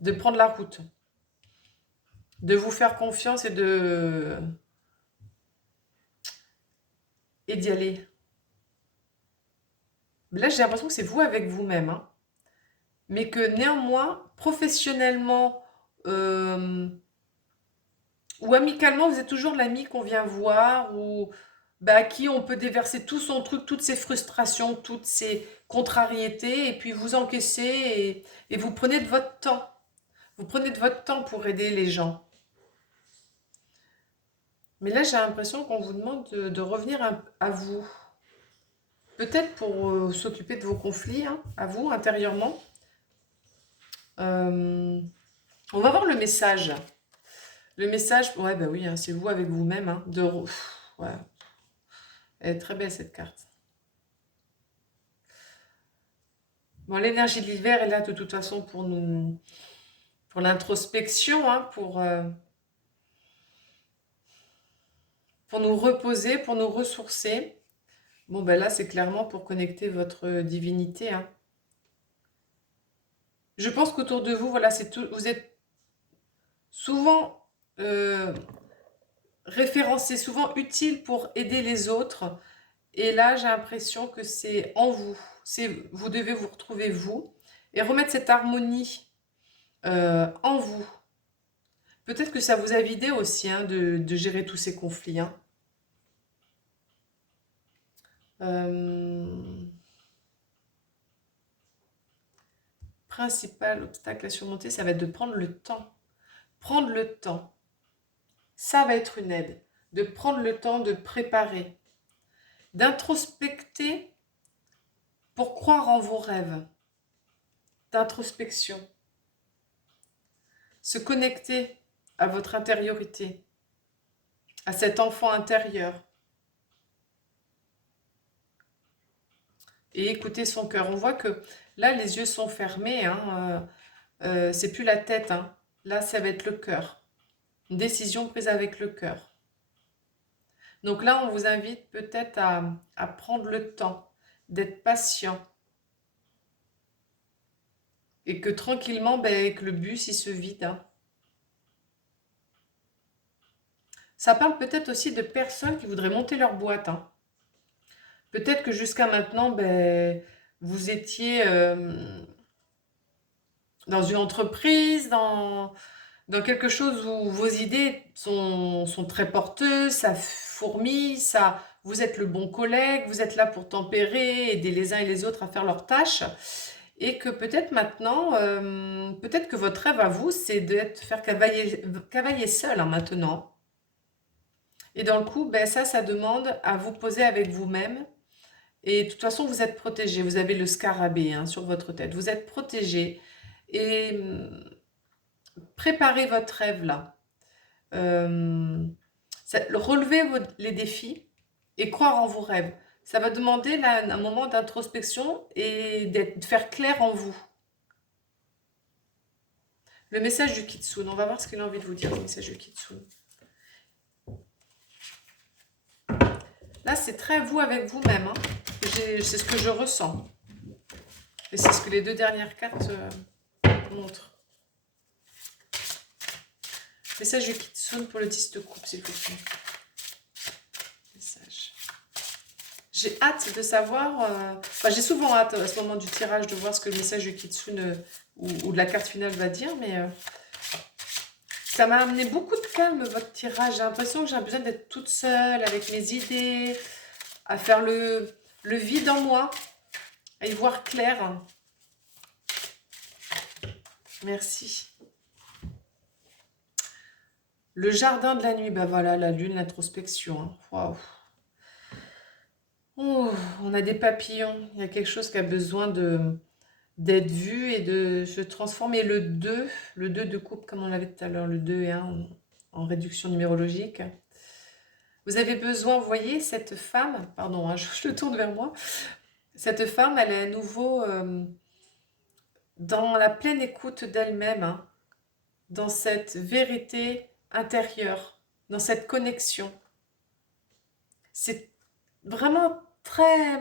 De prendre la route. De vous faire confiance et d'y aller. Là, j'ai l'impression que c'est vous avec vous-même, hein. Mais que néanmoins, professionnellement ou amicalement, vous êtes toujours l'ami qu'on vient voir ou bah, à qui on peut déverser tout son truc, toutes ses frustrations, toutes ses contrariétés, et puis vous encaissez et vous prenez de votre temps. Vous prenez de votre temps pour aider les gens. Mais là, j'ai l'impression qu'on vous demande de revenir à vous. Peut-être pour s'occuper de vos conflits, hein, à vous, intérieurement. Euh, on va voir le message. Le message, ouais, bah oui, hein, c'est vous avec vous-même. Hein, ouais. Elle est très belle cette carte. Bon, l'énergie de l'hiver est là de toute façon pour l'introspection, hein, pour nous reposer, pour nous ressourcer. Bon, ben là, c'est clairement pour connecter votre divinité, hein. Je pense qu'autour de vous, voilà, c'est tout. Vous êtes souvent euh, référencé, souvent utile pour aider les autres. Et là, j'ai l'impression que c'est en vous. Vous devez vous retrouver vous et remettre cette harmonie en vous. Peut-être que ça vous a vidé aussi, hein, de gérer tous ces conflits, hein. Euh, Principal obstacle à surmonter, ça va être de prendre le temps. Prendre le temps. Ça va être une aide. De prendre le temps de préparer. D'introspecter pour croire en vos rêves. D'introspection. Se connecter à votre intériorité. À cet enfant intérieur. Et écouter son cœur. On voit que là, les yeux sont fermés, hein, c'est plus la tête, hein. Là, ça va être le cœur. Une décision prise avec le cœur. Donc là, on vous invite peut-être à prendre le temps, d'être patient. Et que tranquillement, ben, que le bus, il se vide, hein. Ça parle peut-être aussi de personnes qui voudraient monter leur boîte, hein. Peut-être que jusqu'à maintenant, ben, vous étiez dans une entreprise, dans quelque chose où vos idées sont très porteuses, ça fourmille, ça, vous êtes le bon collègue, vous êtes là pour tempérer, aider les uns et les autres à faire leurs tâches. Et que peut-être maintenant, peut-être que votre rêve à vous, c'est faire cavailler seul, hein, maintenant. Et dans le coup, ben ça demande à vous poser avec vous-même. Et de toute façon, vous êtes protégé. Vous avez le scarabée, hein, sur votre tête. Vous êtes protégé. Et préparez votre rêve là. Euh, Relevez les défis et croire en vos rêves. Ça va demander là, un moment d'introspection et de faire clair en vous. Le message du Kitsune. On va voir ce qu'il a envie de vous dire, le message du Kitsune. Là, c'est très vous avec vous-même, hein. C'est ce que je ressens. Et c'est ce que les deux dernières cartes montrent. Message du Kitsune pour le 10 de coupe, s'il vous plaît. Message. J'ai hâte de savoir... Enfin, j'ai souvent hâte à ce moment du tirage de voir ce que le message du Kitsune ou de la carte finale va dire, mais... ça m'a amené beaucoup de calme, votre tirage. J'ai l'impression que j'ai besoin d'être toute seule avec mes idées, à faire le vide en moi, à y voir clair. Merci. Le jardin de la nuit, ben voilà, la lune, l'introspection, hein. Waouh. Oh, on a des papillons. Il y a quelque chose qui a besoin d'être vu et de se transformer. Le 2 de coupe, comme on l'avait tout à l'heure, le 2 et 1 en réduction numérologique. Vous avez besoin, vous voyez, cette femme, pardon, hein, je le tourne vers moi, cette femme, elle est à nouveau dans la pleine écoute d'elle-même, hein, dans cette vérité intérieure, dans cette connexion. C'est vraiment très,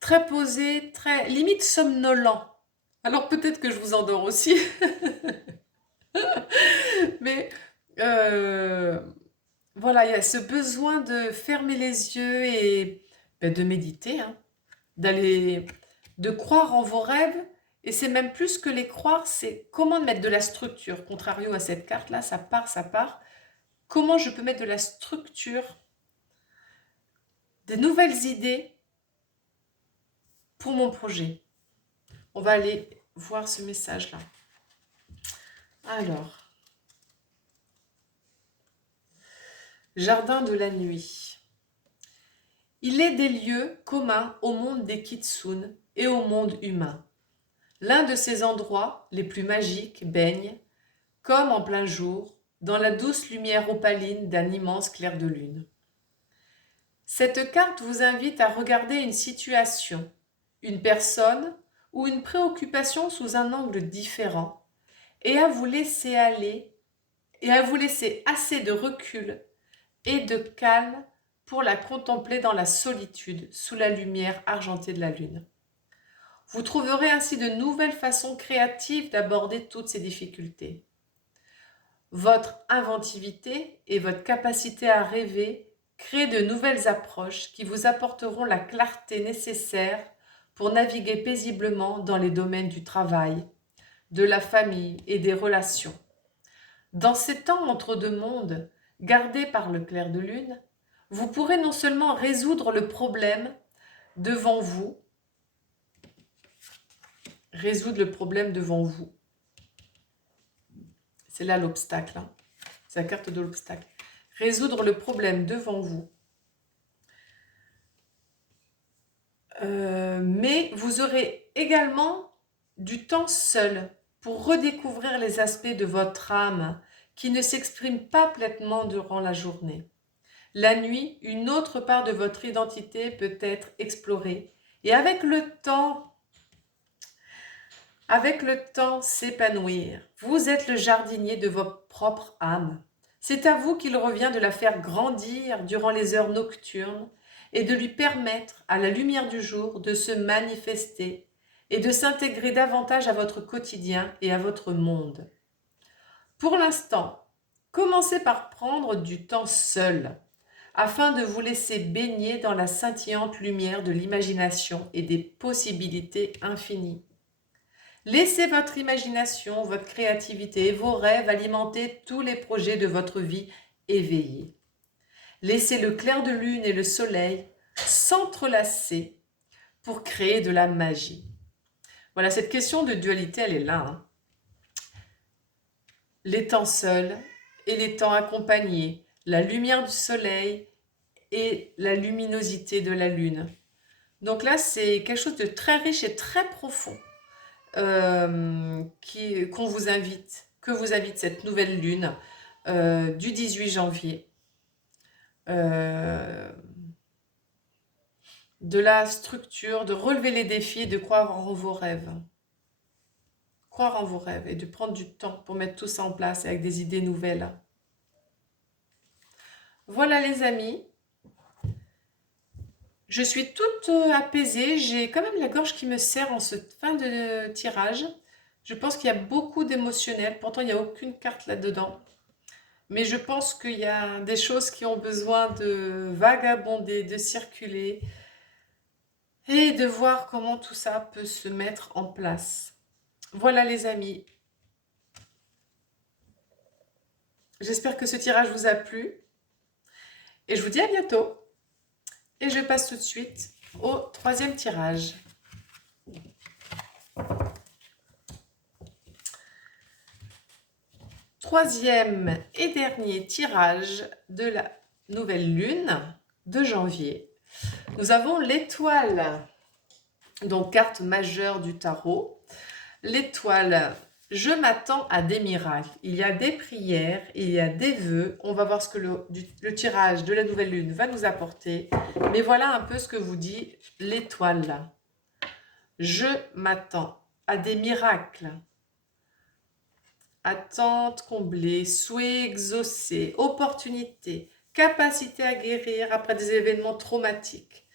très posé, très limite somnolent. Alors peut-être que je vous endors aussi, mais voilà, il y a ce besoin de fermer les yeux et ben, de méditer, hein, de croire en vos rêves. Et c'est même plus que les croire, c'est comment mettre de la structure. Contrario à cette carte-là, ça part, ça part. Comment je peux mettre de la structure, des nouvelles idées pour mon projet. On va aller voir ce message-là. Alors, jardin de la nuit. Il est des lieux communs au monde des Kitsune et au monde humain. L'un de ces endroits les plus magiques baigne, comme en plein jour, dans la douce lumière opaline d'un immense clair de lune. Cette carte vous invite à regarder une situation, une personne ou une préoccupation sous un angle différent et à vous laisser aller et à vous laisser assez de recul et de calme pour la contempler dans la solitude sous la lumière argentée de la lune. Vous trouverez ainsi de nouvelles façons créatives d'aborder toutes ces difficultés. Votre inventivité et votre capacité à rêver créent de nouvelles approches qui vous apporteront la clarté nécessaire pour naviguer paisiblement dans les domaines du travail, de la famille et des relations. Dans ces temps entre deux mondes, gardés par le clair de lune, vous pourrez non seulement résoudre le problème devant vous, c'est là l'obstacle, hein. C'est la carte de l'obstacle. Résoudre le problème devant vous. Mais vous aurez également du temps seul pour redécouvrir les aspects de votre âme qui ne s'expriment pas pleinement durant la journée. La nuit, une autre part de votre identité peut être explorée et avec le temps s'épanouir. Vous êtes le jardinier de votre propre âme. C'est à vous qu'il revient de la faire grandir durant les heures nocturnes et de lui permettre, à la lumière du jour, de se manifester et de s'intégrer davantage à votre quotidien et à votre monde. Pour l'instant, commencez par prendre du temps seul, afin de vous laisser baigner dans la scintillante lumière de l'imagination et des possibilités infinies. Laissez votre imagination, votre créativité et vos rêves alimenter tous les projets de votre vie éveillée. Laissez le clair de lune et le soleil s'entrelacer pour créer de la magie. Voilà, cette question de dualité, elle est là. Hein. Les temps seuls et les temps accompagnés, la lumière du soleil et la luminosité de la lune. Donc là, c'est quelque chose de très riche et très profond qu'on vous invite, que vous invite cette nouvelle lune du 18 janvier. De la structure, de relever les défis et de croire en vos rêves. Croire en vos rêves et de prendre du temps pour mettre tout ça en place avec des idées nouvelles. Voilà les amis. Je suis toute apaisée. J'ai quand même la gorge qui me serre en cette fin de tirage. Je pense qu'il y a beaucoup d'émotionnel. Pourtant, il n'y a aucune carte là-dedans. Mais je pense qu'il y a des choses qui ont besoin de vagabonder, de circuler et de voir comment tout ça peut se mettre en place. Voilà les amis. J'espère que ce tirage vous a plu. Et je vous dis à bientôt. Et je passe tout de suite au troisième tirage. Troisième et dernier tirage de la nouvelle lune de janvier. Nous avons l'étoile, donc carte majeure du tarot. L'étoile, je m'attends à des miracles. Il y a des prières, il y a des vœux. On va voir ce que le tirage de la nouvelle lune va nous apporter. Mais voilà un peu ce que vous dit l'étoile. Je m'attends à des miracles. Attente comblée, souhait exaucé, opportunité, capacité à guérir après des événements traumatiques.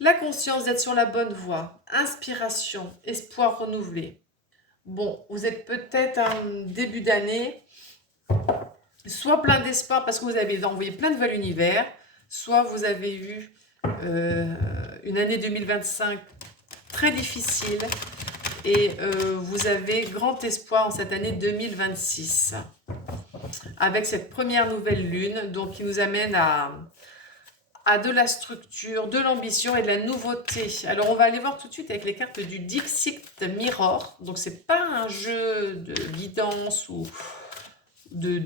La conscience d'être sur la bonne voie, inspiration, espoir renouvelé. Bon, vous êtes peut-être un début d'année, soit plein d'espoir parce que vous avez envoyé plein de vols univers, soit vous avez eu une année 2025 très difficile et vous avez grand espoir en cette année 2026 avec cette première nouvelle lune donc qui nous amène à de la structure, de l'ambition et de la nouveauté. Alors on va aller voir tout de suite avec les cartes du Dixit Mirror. Donc c'est pas un jeu de guidance ou de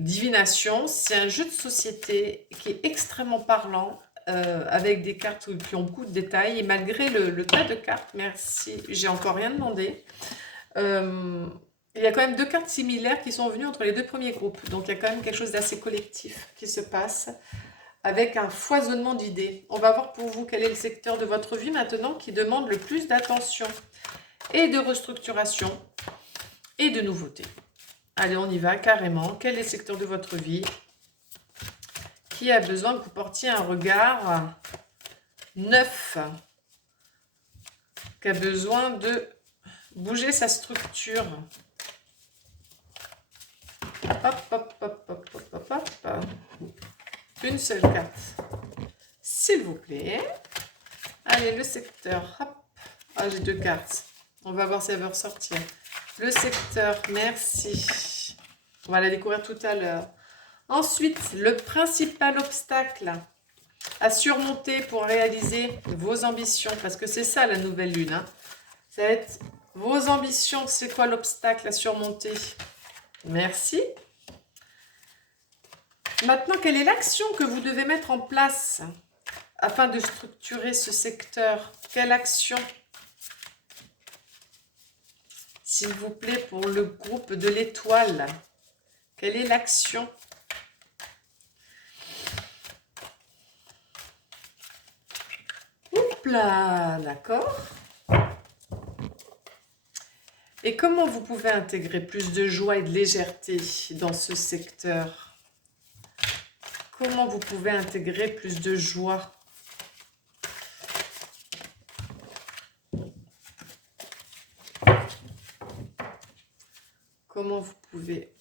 divination, c'est un jeu de société qui est extrêmement parlant avec des cartes qui ont beaucoup de détails et malgré le tas de cartes, merci, j'ai encore rien demandé. Il y a quand même deux cartes similaires qui sont venues entre les deux premiers groupes. Donc il y a quand même quelque chose d'assez collectif qui se passe avec un foisonnement d'idées. On va voir pour vous quel est le secteur de votre vie maintenant qui demande le plus d'attention et de restructuration et de nouveautés. Allez, on y va carrément. Quel est le secteur de votre vie qui a besoin que vous portiez un regard neuf, qui a besoin de bouger sa structure. Hop, hop, hop, hop, hop, hop, hop. Une seule carte, s'il vous plaît. Allez, le secteur. Hop. Ah, j'ai deux cartes. On va voir si elle va ressortir. Le secteur, merci. On va la découvrir tout à l'heure. Ensuite, le principal obstacle à surmonter pour réaliser vos ambitions, parce que c'est ça la nouvelle lune. Hein. Ça va être vos ambitions. C'est quoi l'obstacle à surmonter? Merci. Maintenant, quelle est l'action que vous devez mettre en place afin de structurer ce secteur? Quelle action? S'il vous plaît, pour le groupe de l'étoile, quelle est l'action? Oups là, d'accord. Et comment vous pouvez intégrer plus de joie et de légèreté dans ce secteur? Comment vous pouvez intégrer plus de joie? Comment vous pouvez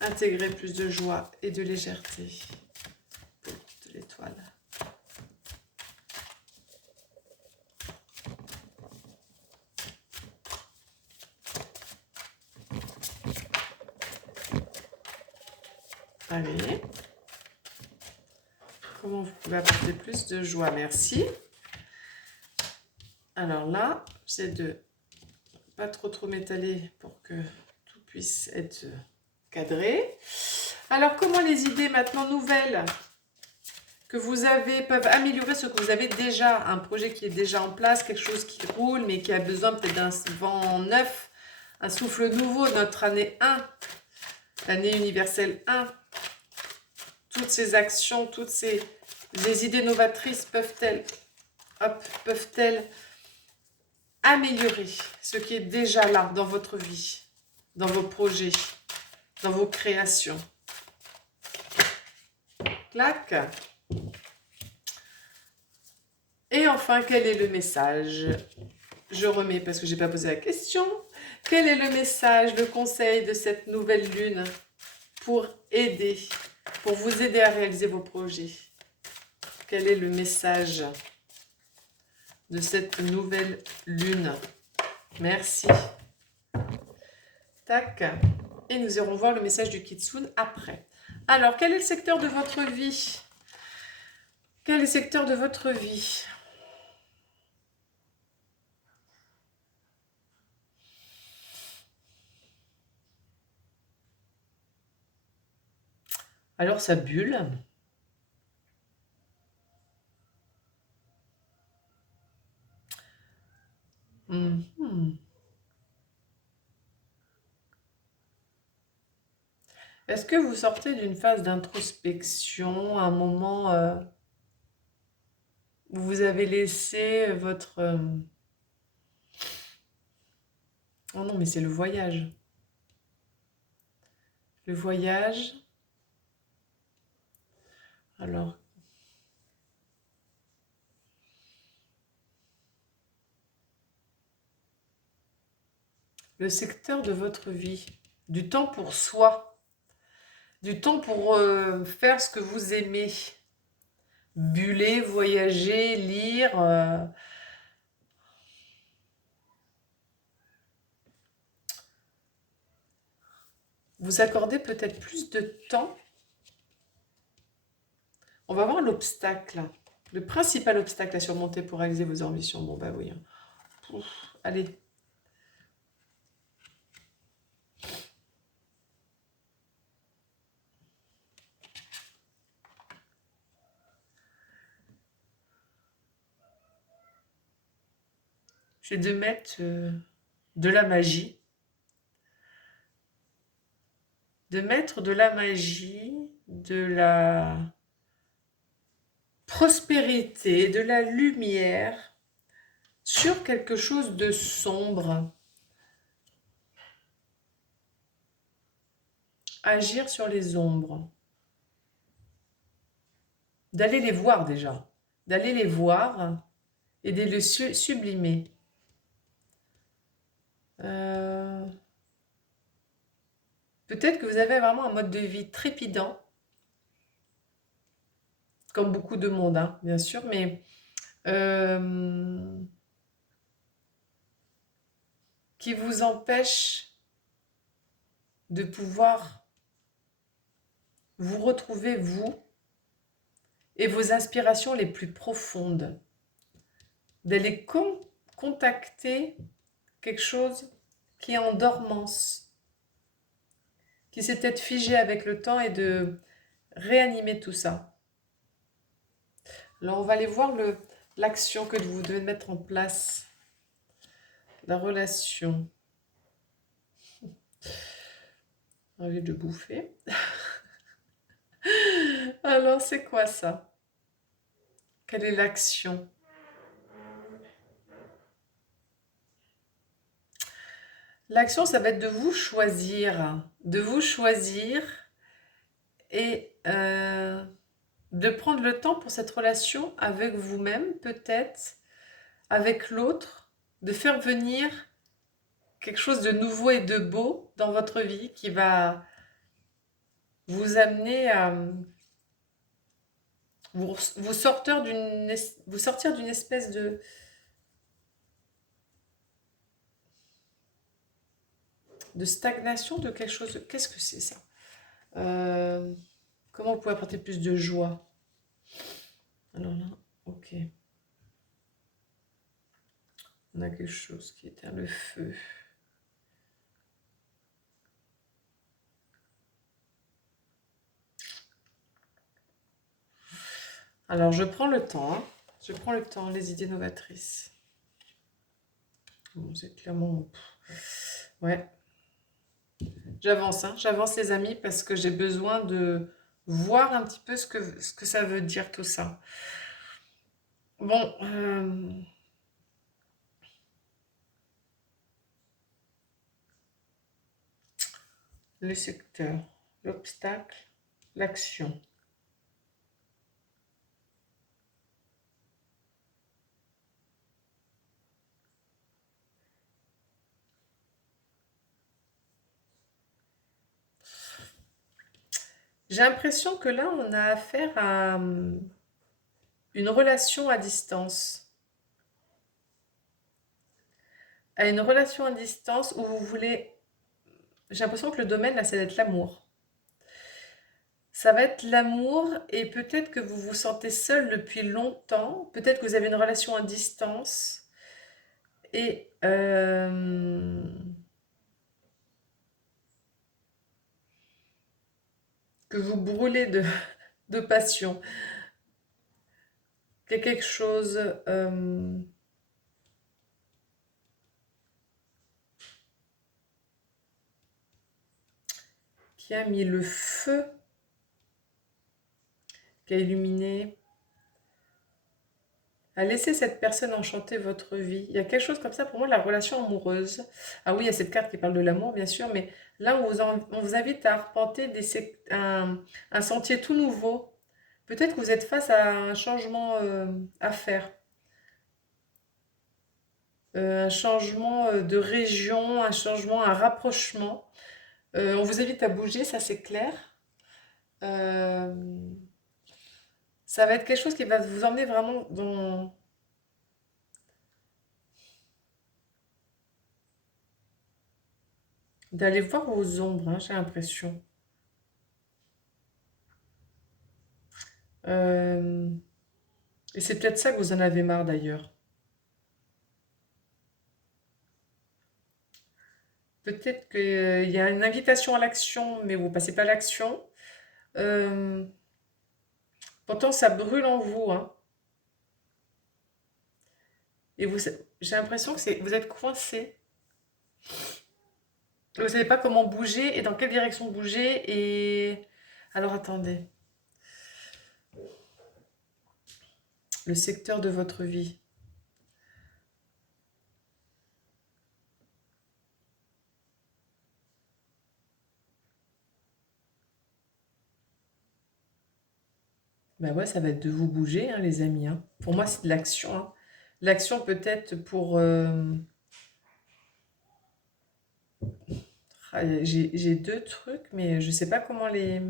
intégrer plus de joie et de légèreté? De l'étoile. Allez. Comment vous pouvez apporter plus de joie? Merci. Alors là, j'essaie de pas trop m'étaler pour que tout puisse être cadré. Alors, comment les idées maintenant nouvelles que vous avez peuvent améliorer ce que vous avez déjà, un projet qui est déjà en place, quelque chose qui roule, mais qui a besoin peut-être d'un vent neuf, un souffle nouveau, notre année 1, l'année universelle 1. Toutes ces actions, toutes ces idées novatrices peuvent-elles améliorer ce qui est déjà là dans votre vie, dans vos projets, dans vos créations? Clac. Et enfin, quel est le message? Je remets parce que je n'ai pas posé la question. Quel est le message, le conseil de cette nouvelle lune pour vous aider à réaliser vos projets? Quel est le message de cette nouvelle lune? Merci. Tac. Et nous irons voir le message du Kitsune après. Alors, quel est le secteur de votre vie? Quel est le secteur de votre vie? Alors, ça bulle. Est-ce que vous sortez d'une phase d'introspection, un moment où vous avez laissé votre... Oh non, mais c'est le voyage. Le voyage. Alors, le secteur de votre vie, du temps pour soi, du temps pour faire ce que vous aimez, buller, voyager, lire, vous accordez peut-être plus de temps. On va voir l'obstacle, le principal obstacle à surmonter pour réaliser vos ambitions. Bon, bah oui. Ouf, allez. C'est de mettre de la magie. De mettre de la magie, de la prospérité, de la lumière sur quelque chose de sombre. Agir sur les ombres. D'aller les voir déjà. D'aller les voir et de les sublimer. Peut-être que vous avez vraiment un mode de vie trépidant, comme beaucoup de monde, hein, bien sûr, mais qui vous empêche de pouvoir vous retrouver, vous, et vos aspirations les plus profondes. D'aller contacter quelque chose qui est en dormance, qui s'est peut-être figé avec le temps, et de réanimer tout ça. Alors on va aller voir l'action que vous devez mettre en place. La relation. Envie de bouffer. Alors c'est quoi ça? Quelle est l'action? L'action, ça va être de vous choisir. De vous choisir et de prendre le temps pour cette relation avec vous-même, peut-être, avec l'autre, de faire venir quelque chose de nouveau et de beau dans votre vie qui va vous amener à vous sortir d'une espèce de stagnation de quelque chose. Qu'est-ce que c'est ça? Euh, Comment vous pouvez apporter plus de joie? Alors là, ok. On a quelque chose qui éteint le feu. Alors, je prends le temps, hein. Je prends le temps, les idées novatrices. Bon, c'est clairement... Ouais. J'avance, hein. J'avance, les amis, parce que j'ai besoin de voir un petit peu ce que ça veut dire, tout ça. Bon, le secteur, l'obstacle, l'action. J'ai l'impression que là, on a affaire à une relation à distance. À une relation à distance où vous voulez... J'ai l'impression que le domaine, là, ça va être l'amour. Ça va être l'amour et peut-être que vous vous sentez seul depuis longtemps. Peut-être que vous avez une relation à distance et que vous brûlez de passion. Qu'il y a quelque chose qui a mis le feu, qui a illuminé, a laissé cette personne enchanter votre vie. Il y a quelque chose comme ça pour moi, la relation amoureuse. Ah oui, il y a cette carte qui parle de l'amour, bien sûr, mais là, on vous invite à arpenter un sentier tout nouveau. Peut-être que vous êtes face à un changement à faire. Un changement de région, un changement, un rapprochement. On vous invite à bouger, ça c'est clair. Euh, Ça va être quelque chose qui va vous emmener vraiment dans... D'aller voir vos ombres, hein, j'ai l'impression. Euh, Et c'est peut-être ça que vous en avez marre d'ailleurs. Peut-être qu'il y a une invitation à l'action, mais vous passez pas à l'action. Euh, Pourtant, ça brûle en vous, hein. Et vous, j'ai l'impression que vous êtes coincé. Vous ne savez pas comment bouger et dans quelle direction bouger. Et alors attendez, le secteur de votre vie. Ben ouais, ça va être de vous bouger, hein, les amis, hein. Pour moi, c'est de l'action, hein. L'action peut-être pour... j'ai deux trucs, mais je sais pas comment les...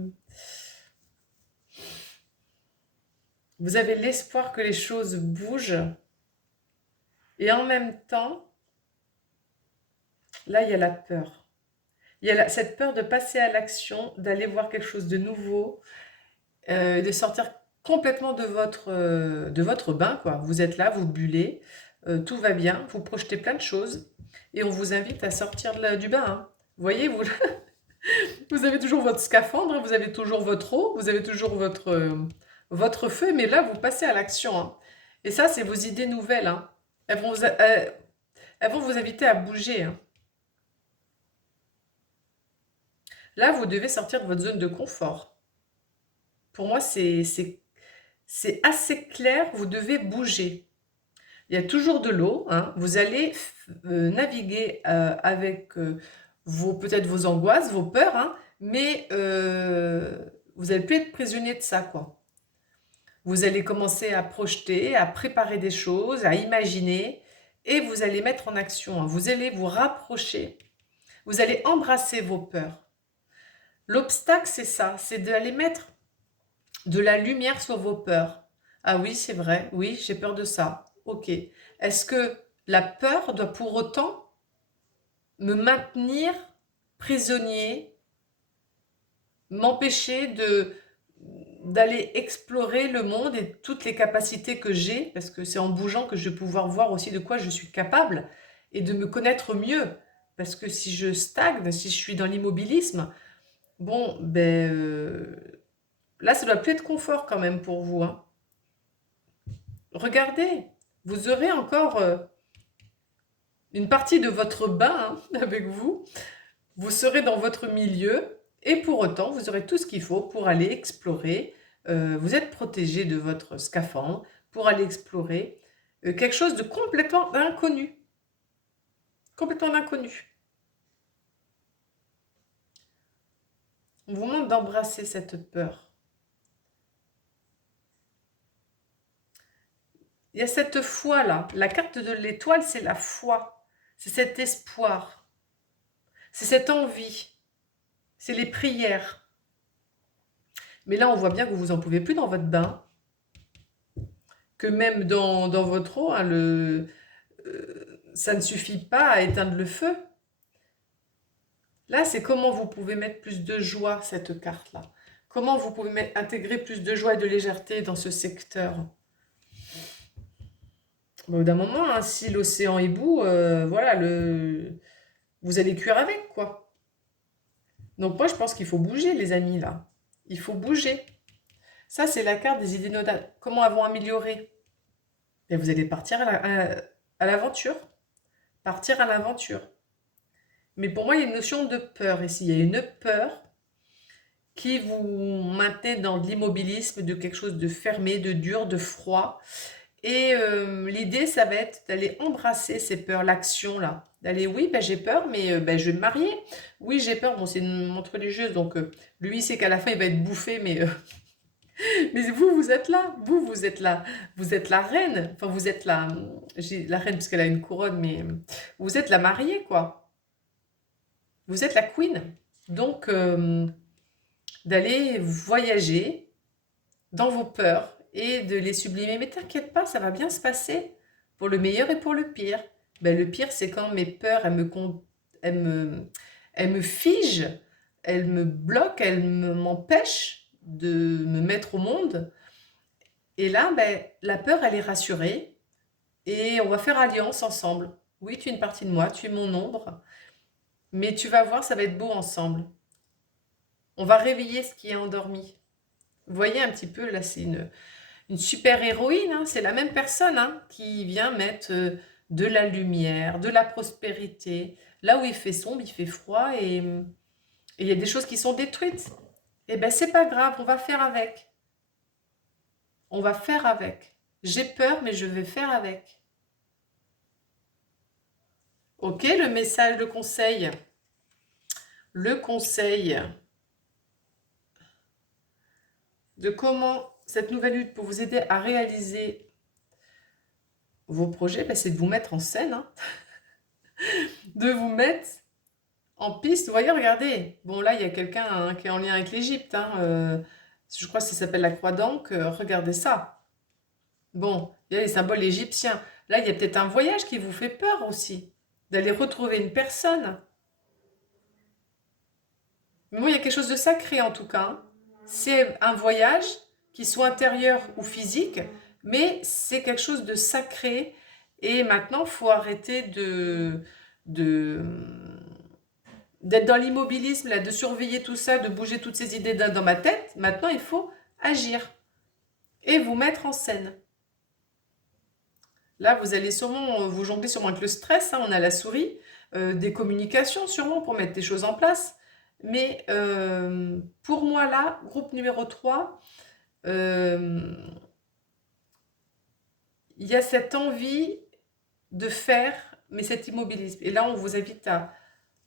Vous avez l'espoir que les choses bougent. Et en même temps, là, il y a la peur. Il y a cette peur de passer à l'action, d'aller voir quelque chose de nouveau, de sortir complètement de votre bain, quoi. Vous êtes là, vous bullez, tout va bien, vous projetez plein de choses, et on vous invite à sortir du bain, hein. Vous voyez, vous, vous avez toujours votre scaphandre, hein, vous avez toujours votre eau, vous avez toujours votre feu, mais là, vous passez à l'action, hein. Et ça, c'est vos idées nouvelles, hein. Elles vont elles vont vous inviter à bouger, hein. Là, vous devez sortir de votre zone de confort. Pour moi, c'est assez clair, vous devez bouger. Il y a toujours de l'eau, hein. Vous allez naviguer avec peut-être vos angoisses, vos peurs, hein, mais vous n'allez plus être prisonnier de ça, quoi. Vous allez commencer à projeter, à préparer des choses, à imaginer, et vous allez mettre en action, hein. Vous allez vous rapprocher, vous allez embrasser vos peurs. L'obstacle, c'est ça, c'est d'aller mettre de la lumière sur vos peurs. Ah oui, c'est vrai, oui, j'ai peur de ça. Ok. Est-ce que la peur doit pour autant me maintenir prisonnier, m'empêcher d'aller explorer le monde et toutes les capacités que j'ai, parce que c'est en bougeant que je vais pouvoir voir aussi de quoi je suis capable et de me connaître mieux. Parce que si je stagne, si je suis dans l'immobilisme, bon, ben là, ça doit plus être confort quand même pour vous, hein. Regardez, vous aurez encore une partie de votre bain, hein, avec vous. Vous serez dans votre milieu et pour autant, vous aurez tout ce qu'il faut pour aller explorer. Vous êtes protégé de votre scaphandre pour aller explorer quelque chose de complètement inconnu. Complètement inconnu. On vous demande d'embrasser cette peur. Il y a cette foi-là. La carte de l'étoile, c'est la foi. C'est cet espoir. C'est cette envie. C'est les prières. Mais là, on voit bien que vous en pouvez plus dans votre bain. Que même dans votre eau, hein, ça ne suffit pas à éteindre le feu. Là, c'est comment vous pouvez mettre plus de joie, cette carte-là. Comment vous pouvez intégrer plus de joie et de légèreté dans ce secteur. Bon, d'un moment, hein, si l'océan est bout, voilà, vous allez cuire avec, quoi. Donc moi, je pense qu'il faut bouger, les amis, là. Il faut bouger. Ça, c'est la carte des idées nodales. Comment elles vont améliorer? Et vous allez partir à l'aventure. Partir à l'aventure. Mais pour moi, il y a une notion de peur ici. Il y a une peur qui vous maintenait dans de l'immobilisme, de quelque chose de fermé, de dur, de froid. Et l'idée, ça va être d'aller embrasser ces peurs, l'action là. D'aller, oui, ben, j'ai peur, mais ben, je vais me marier. Oui, j'ai peur, bon, c'est une montre religieuse, donc lui, c'est qu'à la fin, il va être bouffé, mais vous, vous êtes là. Vous êtes là. Vous êtes la reine. Enfin, vous êtes la reine parce qu'elle a une couronne, mais vous êtes la mariée, quoi. Vous êtes la queen. Donc, d'aller voyager dans vos peurs et de les sublimer. Mais t'inquiète pas, ça va bien se passer pour le meilleur et pour le pire. Ben, le pire, c'est quand mes peurs, elles me, elles me figent, elles me bloquent, m'empêchent de me mettre au monde. Et là, ben, la peur, elle est rassurée et on va faire alliance ensemble. Oui, tu es une partie de moi, tu es mon ombre, mais tu vas voir, ça va être beau ensemble. On va réveiller ce qui est endormi. Vous voyez un petit peu, là, c'est une super héroïne, hein, c'est la même personne, hein, qui vient mettre de la lumière, de la prospérité. Là où il fait sombre, il fait froid et il y a des choses qui sont détruites. Eh bien, c'est pas grave, on va faire avec. On va faire avec. J'ai peur, mais je vais faire avec. Ok, le message, le conseil. Le conseil de comment cette nouvelle lutte pour vous aider à réaliser vos projets, ben, c'est de vous mettre en scène, hein, de vous mettre en piste. Vous voyez, regardez. Bon, là, il y a quelqu'un, hein, qui est en lien avec l'Égypte, hein, je crois que ça s'appelle la croix d'Ankh. Regardez ça. Bon, il y a les symboles égyptiens. Là, il y a peut-être un voyage qui vous fait peur aussi. D'aller retrouver une personne. Mais bon, il y a quelque chose de sacré en tout cas, hein. C'est un voyage, qui soit intérieur ou physique, mais c'est quelque chose de sacré. Et maintenant, il faut arrêter de, d'être dans l'immobilisme, là, de surveiller tout ça, de bouger toutes ces idées dans ma tête. Maintenant, il faut agir et vous mettre en scène. Là, vous allez sûrement vous jongler sûrement avec le stress, hein, on a la souris, des communications sûrement pour mettre des choses en place. Mais pour moi, là, groupe numéro 3, il y a cette envie de faire, mais cet immobilisme. Et là, on vous invite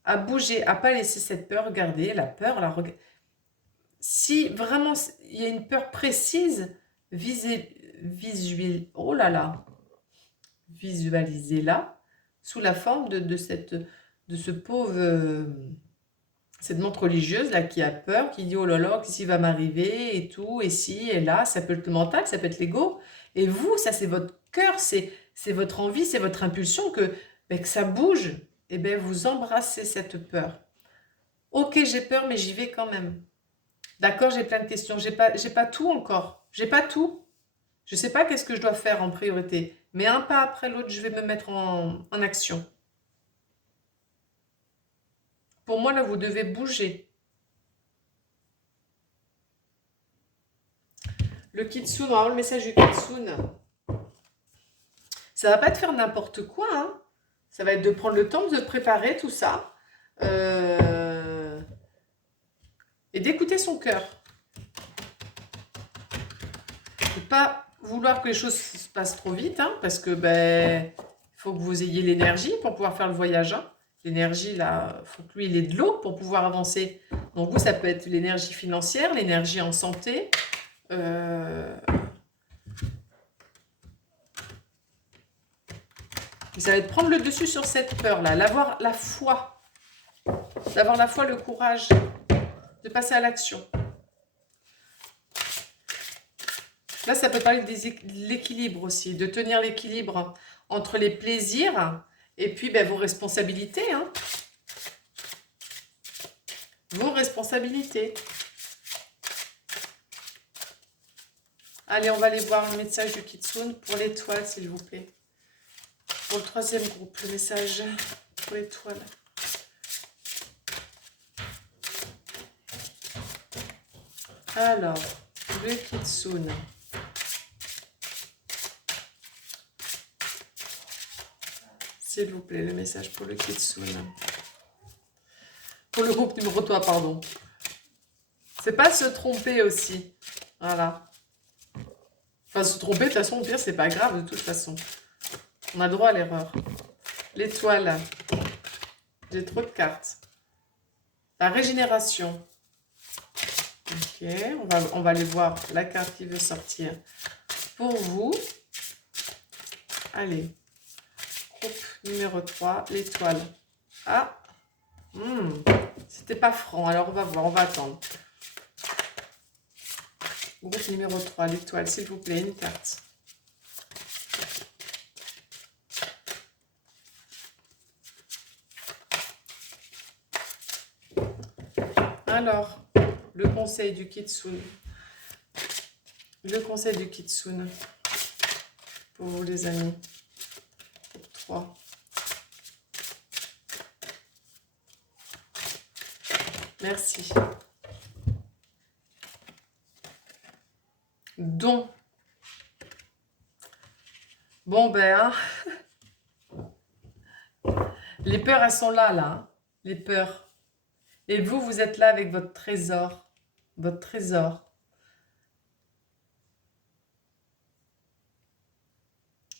à bouger, à pas laisser cette peur. Regardez, la peur, si vraiment il y a une peur précise, oh là là, visualisez-la sous la forme de ce pauvre, cette montre religieuse là qui a peur, qui dit oh là là, qu'est-ce qui va m'arriver et tout, et si, et là, ça peut être le mental, ça peut être l'ego. Et vous, ça c'est votre cœur, c'est votre envie, c'est votre impulsion que ça bouge. Et bien vous embrassez cette peur. Ok, j'ai peur, mais j'y vais quand même. D'accord, j'ai plein de questions. J'ai pas tout encore. J'ai pas tout. Je sais pas qu'est-ce que je dois faire en priorité. Mais un pas après l'autre, je vais me mettre en action. Pour moi, là, vous devez bouger. Le kitsune, on va avoir le message du kitsune. Ça va pas te faire n'importe quoi, hein. Ça va être de prendre le temps de préparer tout ça. Et d'écouter son cœur. Ne pas vouloir que les choses se passent trop vite, hein, parce que faut que vous ayez l'énergie pour pouvoir faire le voyage. Hein. L'énergie, là, faut que lui, il ait de l'eau pour pouvoir avancer. Donc vous, ça peut être l'énergie financière, l'énergie en santé. Ça va être prendre le dessus sur cette peur-là, l'avoir la foi. D'avoir la foi, le courage de passer à l'action. Là, ça peut parler de l'équilibre aussi, de tenir l'équilibre entre les plaisirs et puis vos responsabilités. Hein. Vos responsabilités. Allez, on va aller voir le message du kitsune pour l'étoile, s'il vous plaît. Pour le troisième groupe, le message pour l'étoile. Alors, le kitsune. S'il vous plaît, le message pour le kitsune. Pour le groupe numéro 3, pardon. C'est pas se tromper aussi. Voilà. Enfin, se tromper, de toute façon, au pire, c'est pas grave, de toute façon. On a droit à l'erreur. L'étoile. J'ai trop de cartes. La régénération. Ok, on va aller voir la carte qui veut sortir pour vous. Allez. Groupe numéro 3, l'étoile. Ah, c'était pas franc, alors on va voir, on va attendre. Groupe numéro 3, l'étoile, s'il vous plaît, une carte. Alors, le conseil du kitsune. Le conseil du kitsune. Pour vous les amis. Groupe 3. Merci. Don. Bon les peurs, elles sont là, hein, les peurs. Et vous, vous êtes là avec votre trésor. Votre trésor.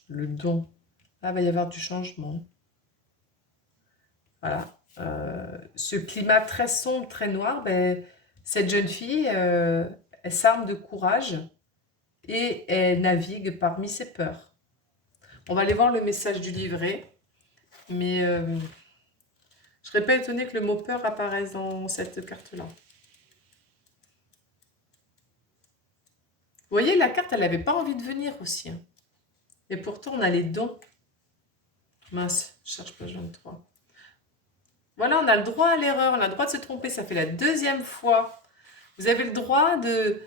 Le don. Là, il va y avoir du changement. Voilà. Ce climat très sombre, très noir, cette jeune fille, elle s'arme de courage et elle navigue parmi ses peurs. On va aller voir le message du livret, mais je ne serais pas étonnée que le mot peur apparaisse dans cette carte-là. Vous voyez, la carte, elle n'avait pas envie de venir aussi. Hein. Et pourtant, on a les dons. Mince, je cherche page 23. Voilà, on a le droit à l'erreur, on a le droit de se tromper. Ça fait la deuxième fois. Vous avez le droit de...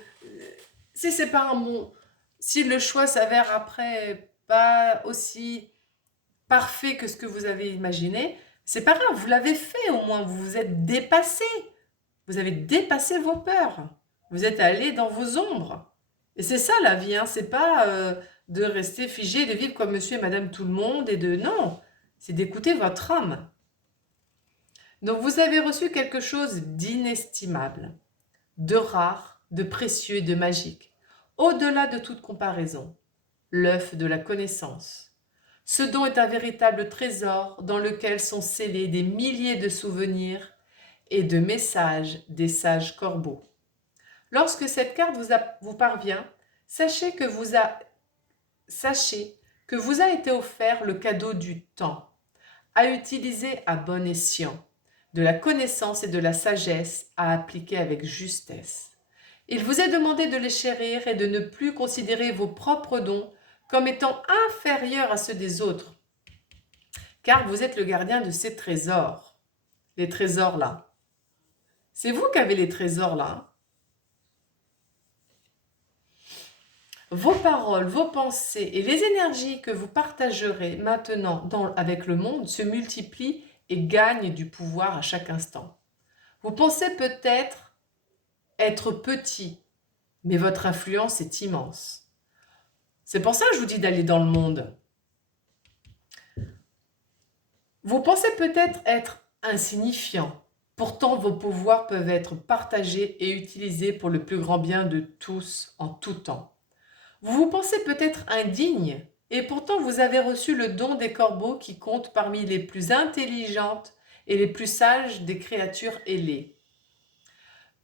Si c'est pas un bon... Si le choix s'avère après pas aussi parfait que ce que vous avez imaginé, c'est pas grave, vous l'avez fait au moins, vous vous êtes dépassé. Vous avez dépassé vos peurs. Vous êtes allé dans vos ombres. Et c'est ça la vie, hein. C'est pas de rester figé, de vivre comme monsieur et madame tout le monde et de... Non, c'est d'écouter votre âme. Donc vous avez reçu quelque chose d'inestimable, de rare, de précieux et de magique, au-delà de toute comparaison. l'œuf de la connaissance. Ce don est un véritable trésor dans lequel sont scellés des milliers de souvenirs et de messages des sages corbeaux. Lorsque cette carte vous parvient, sachez que vous a été offert le cadeau du temps, à utiliser à bon escient, de la connaissance et de la sagesse à appliquer avec justesse. Il vous est demandé de les chérir et de ne plus considérer vos propres dons comme étant inférieurs à ceux des autres, car vous êtes le gardien de ces trésors. Les trésors là. C'est vous qui avez les trésors là. Vos paroles, vos pensées et les énergies que vous partagerez maintenant avec le monde se multiplient et gagnent du pouvoir à chaque instant. Vous pensez peut-être être petit, mais votre influence est immense. C'est pour ça que je vous dis d'aller dans le monde. Vous pensez peut-être être insignifiant, pourtant vos pouvoirs peuvent être partagés et utilisés pour le plus grand bien de tous en tout temps. Vous vous pensez peut-être indigne, et pourtant vous avez reçu le don des corbeaux qui comptent parmi les plus intelligentes et les plus sages des créatures ailées.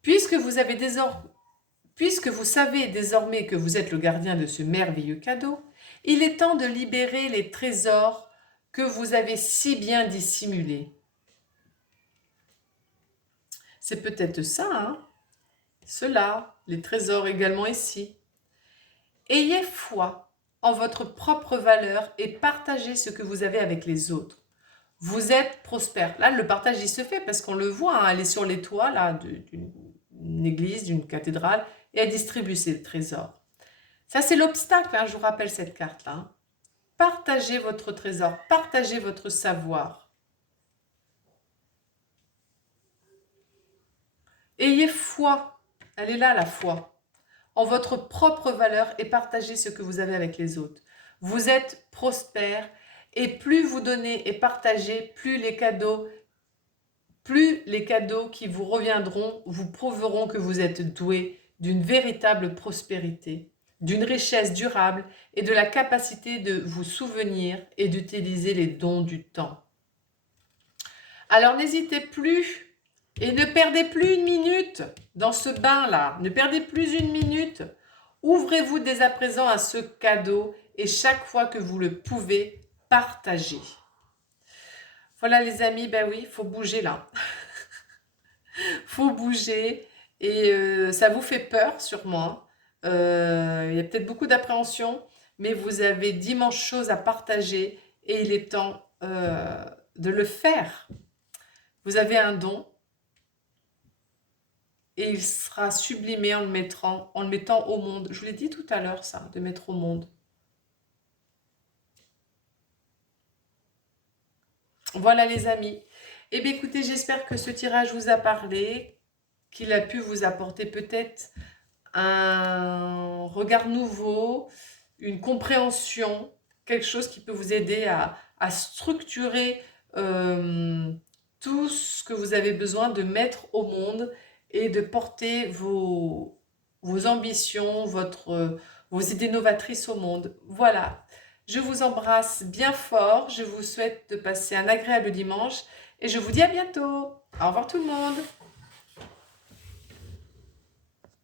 Puisque vous savez désormais que vous êtes le gardien de ce merveilleux cadeau, il est temps de libérer les trésors que vous avez si bien dissimulés. C'est peut-être ça, hein? Cela, les trésors également ici. Ayez foi en votre propre valeur et partagez ce que vous avez avec les autres. Vous êtes prospère. Là, le partage, il se fait parce qu'on le voit, hein, elle est sur les toits là, d'une église, d'une cathédrale, et elle distribue ses trésors. Ça, c'est l'obstacle, hein, je vous rappelle cette carte-là. Hein. Partagez votre trésor, partagez votre savoir. Ayez foi, elle est là la foi, en votre propre valeur et partagez ce que vous avez avec les autres. Vous êtes prospère et plus vous donnez et partagez, plus les cadeaux qui vous reviendront vous prouveront que vous êtes doué d'une véritable prospérité, d'une richesse durable et de la capacité de vous souvenir et d'utiliser les dons du temps. Alors n'hésitez plus et ne perdez plus une minute dans ce bain-là. Ne perdez plus une minute. Ouvrez-vous dès à présent à ce cadeau et chaque fois que vous le pouvez, partagez. Voilà les amis, ben oui, il faut bouger là. Faut bouger et ça vous fait peur sûrement. Il y a peut-être beaucoup d'appréhension, mais vous avez d'immenses choses à partager et il est temps de le faire. Vous avez un don et il sera sublimé en le mettant au monde. Je vous l'ai dit tout à l'heure ça, de mettre au monde. Voilà les amis. Eh bien écoutez, j'espère que ce tirage vous a parlé, qu'il a pu vous apporter peut-être un regard nouveau, une compréhension, quelque chose qui peut vous aider à structurer tout ce que vous avez besoin de mettre au monde et de porter vos ambitions, vos idées novatrices au monde. Voilà, je vous embrasse bien fort, je vous souhaite de passer un agréable dimanche et je vous dis à bientôt. Au revoir tout le monde.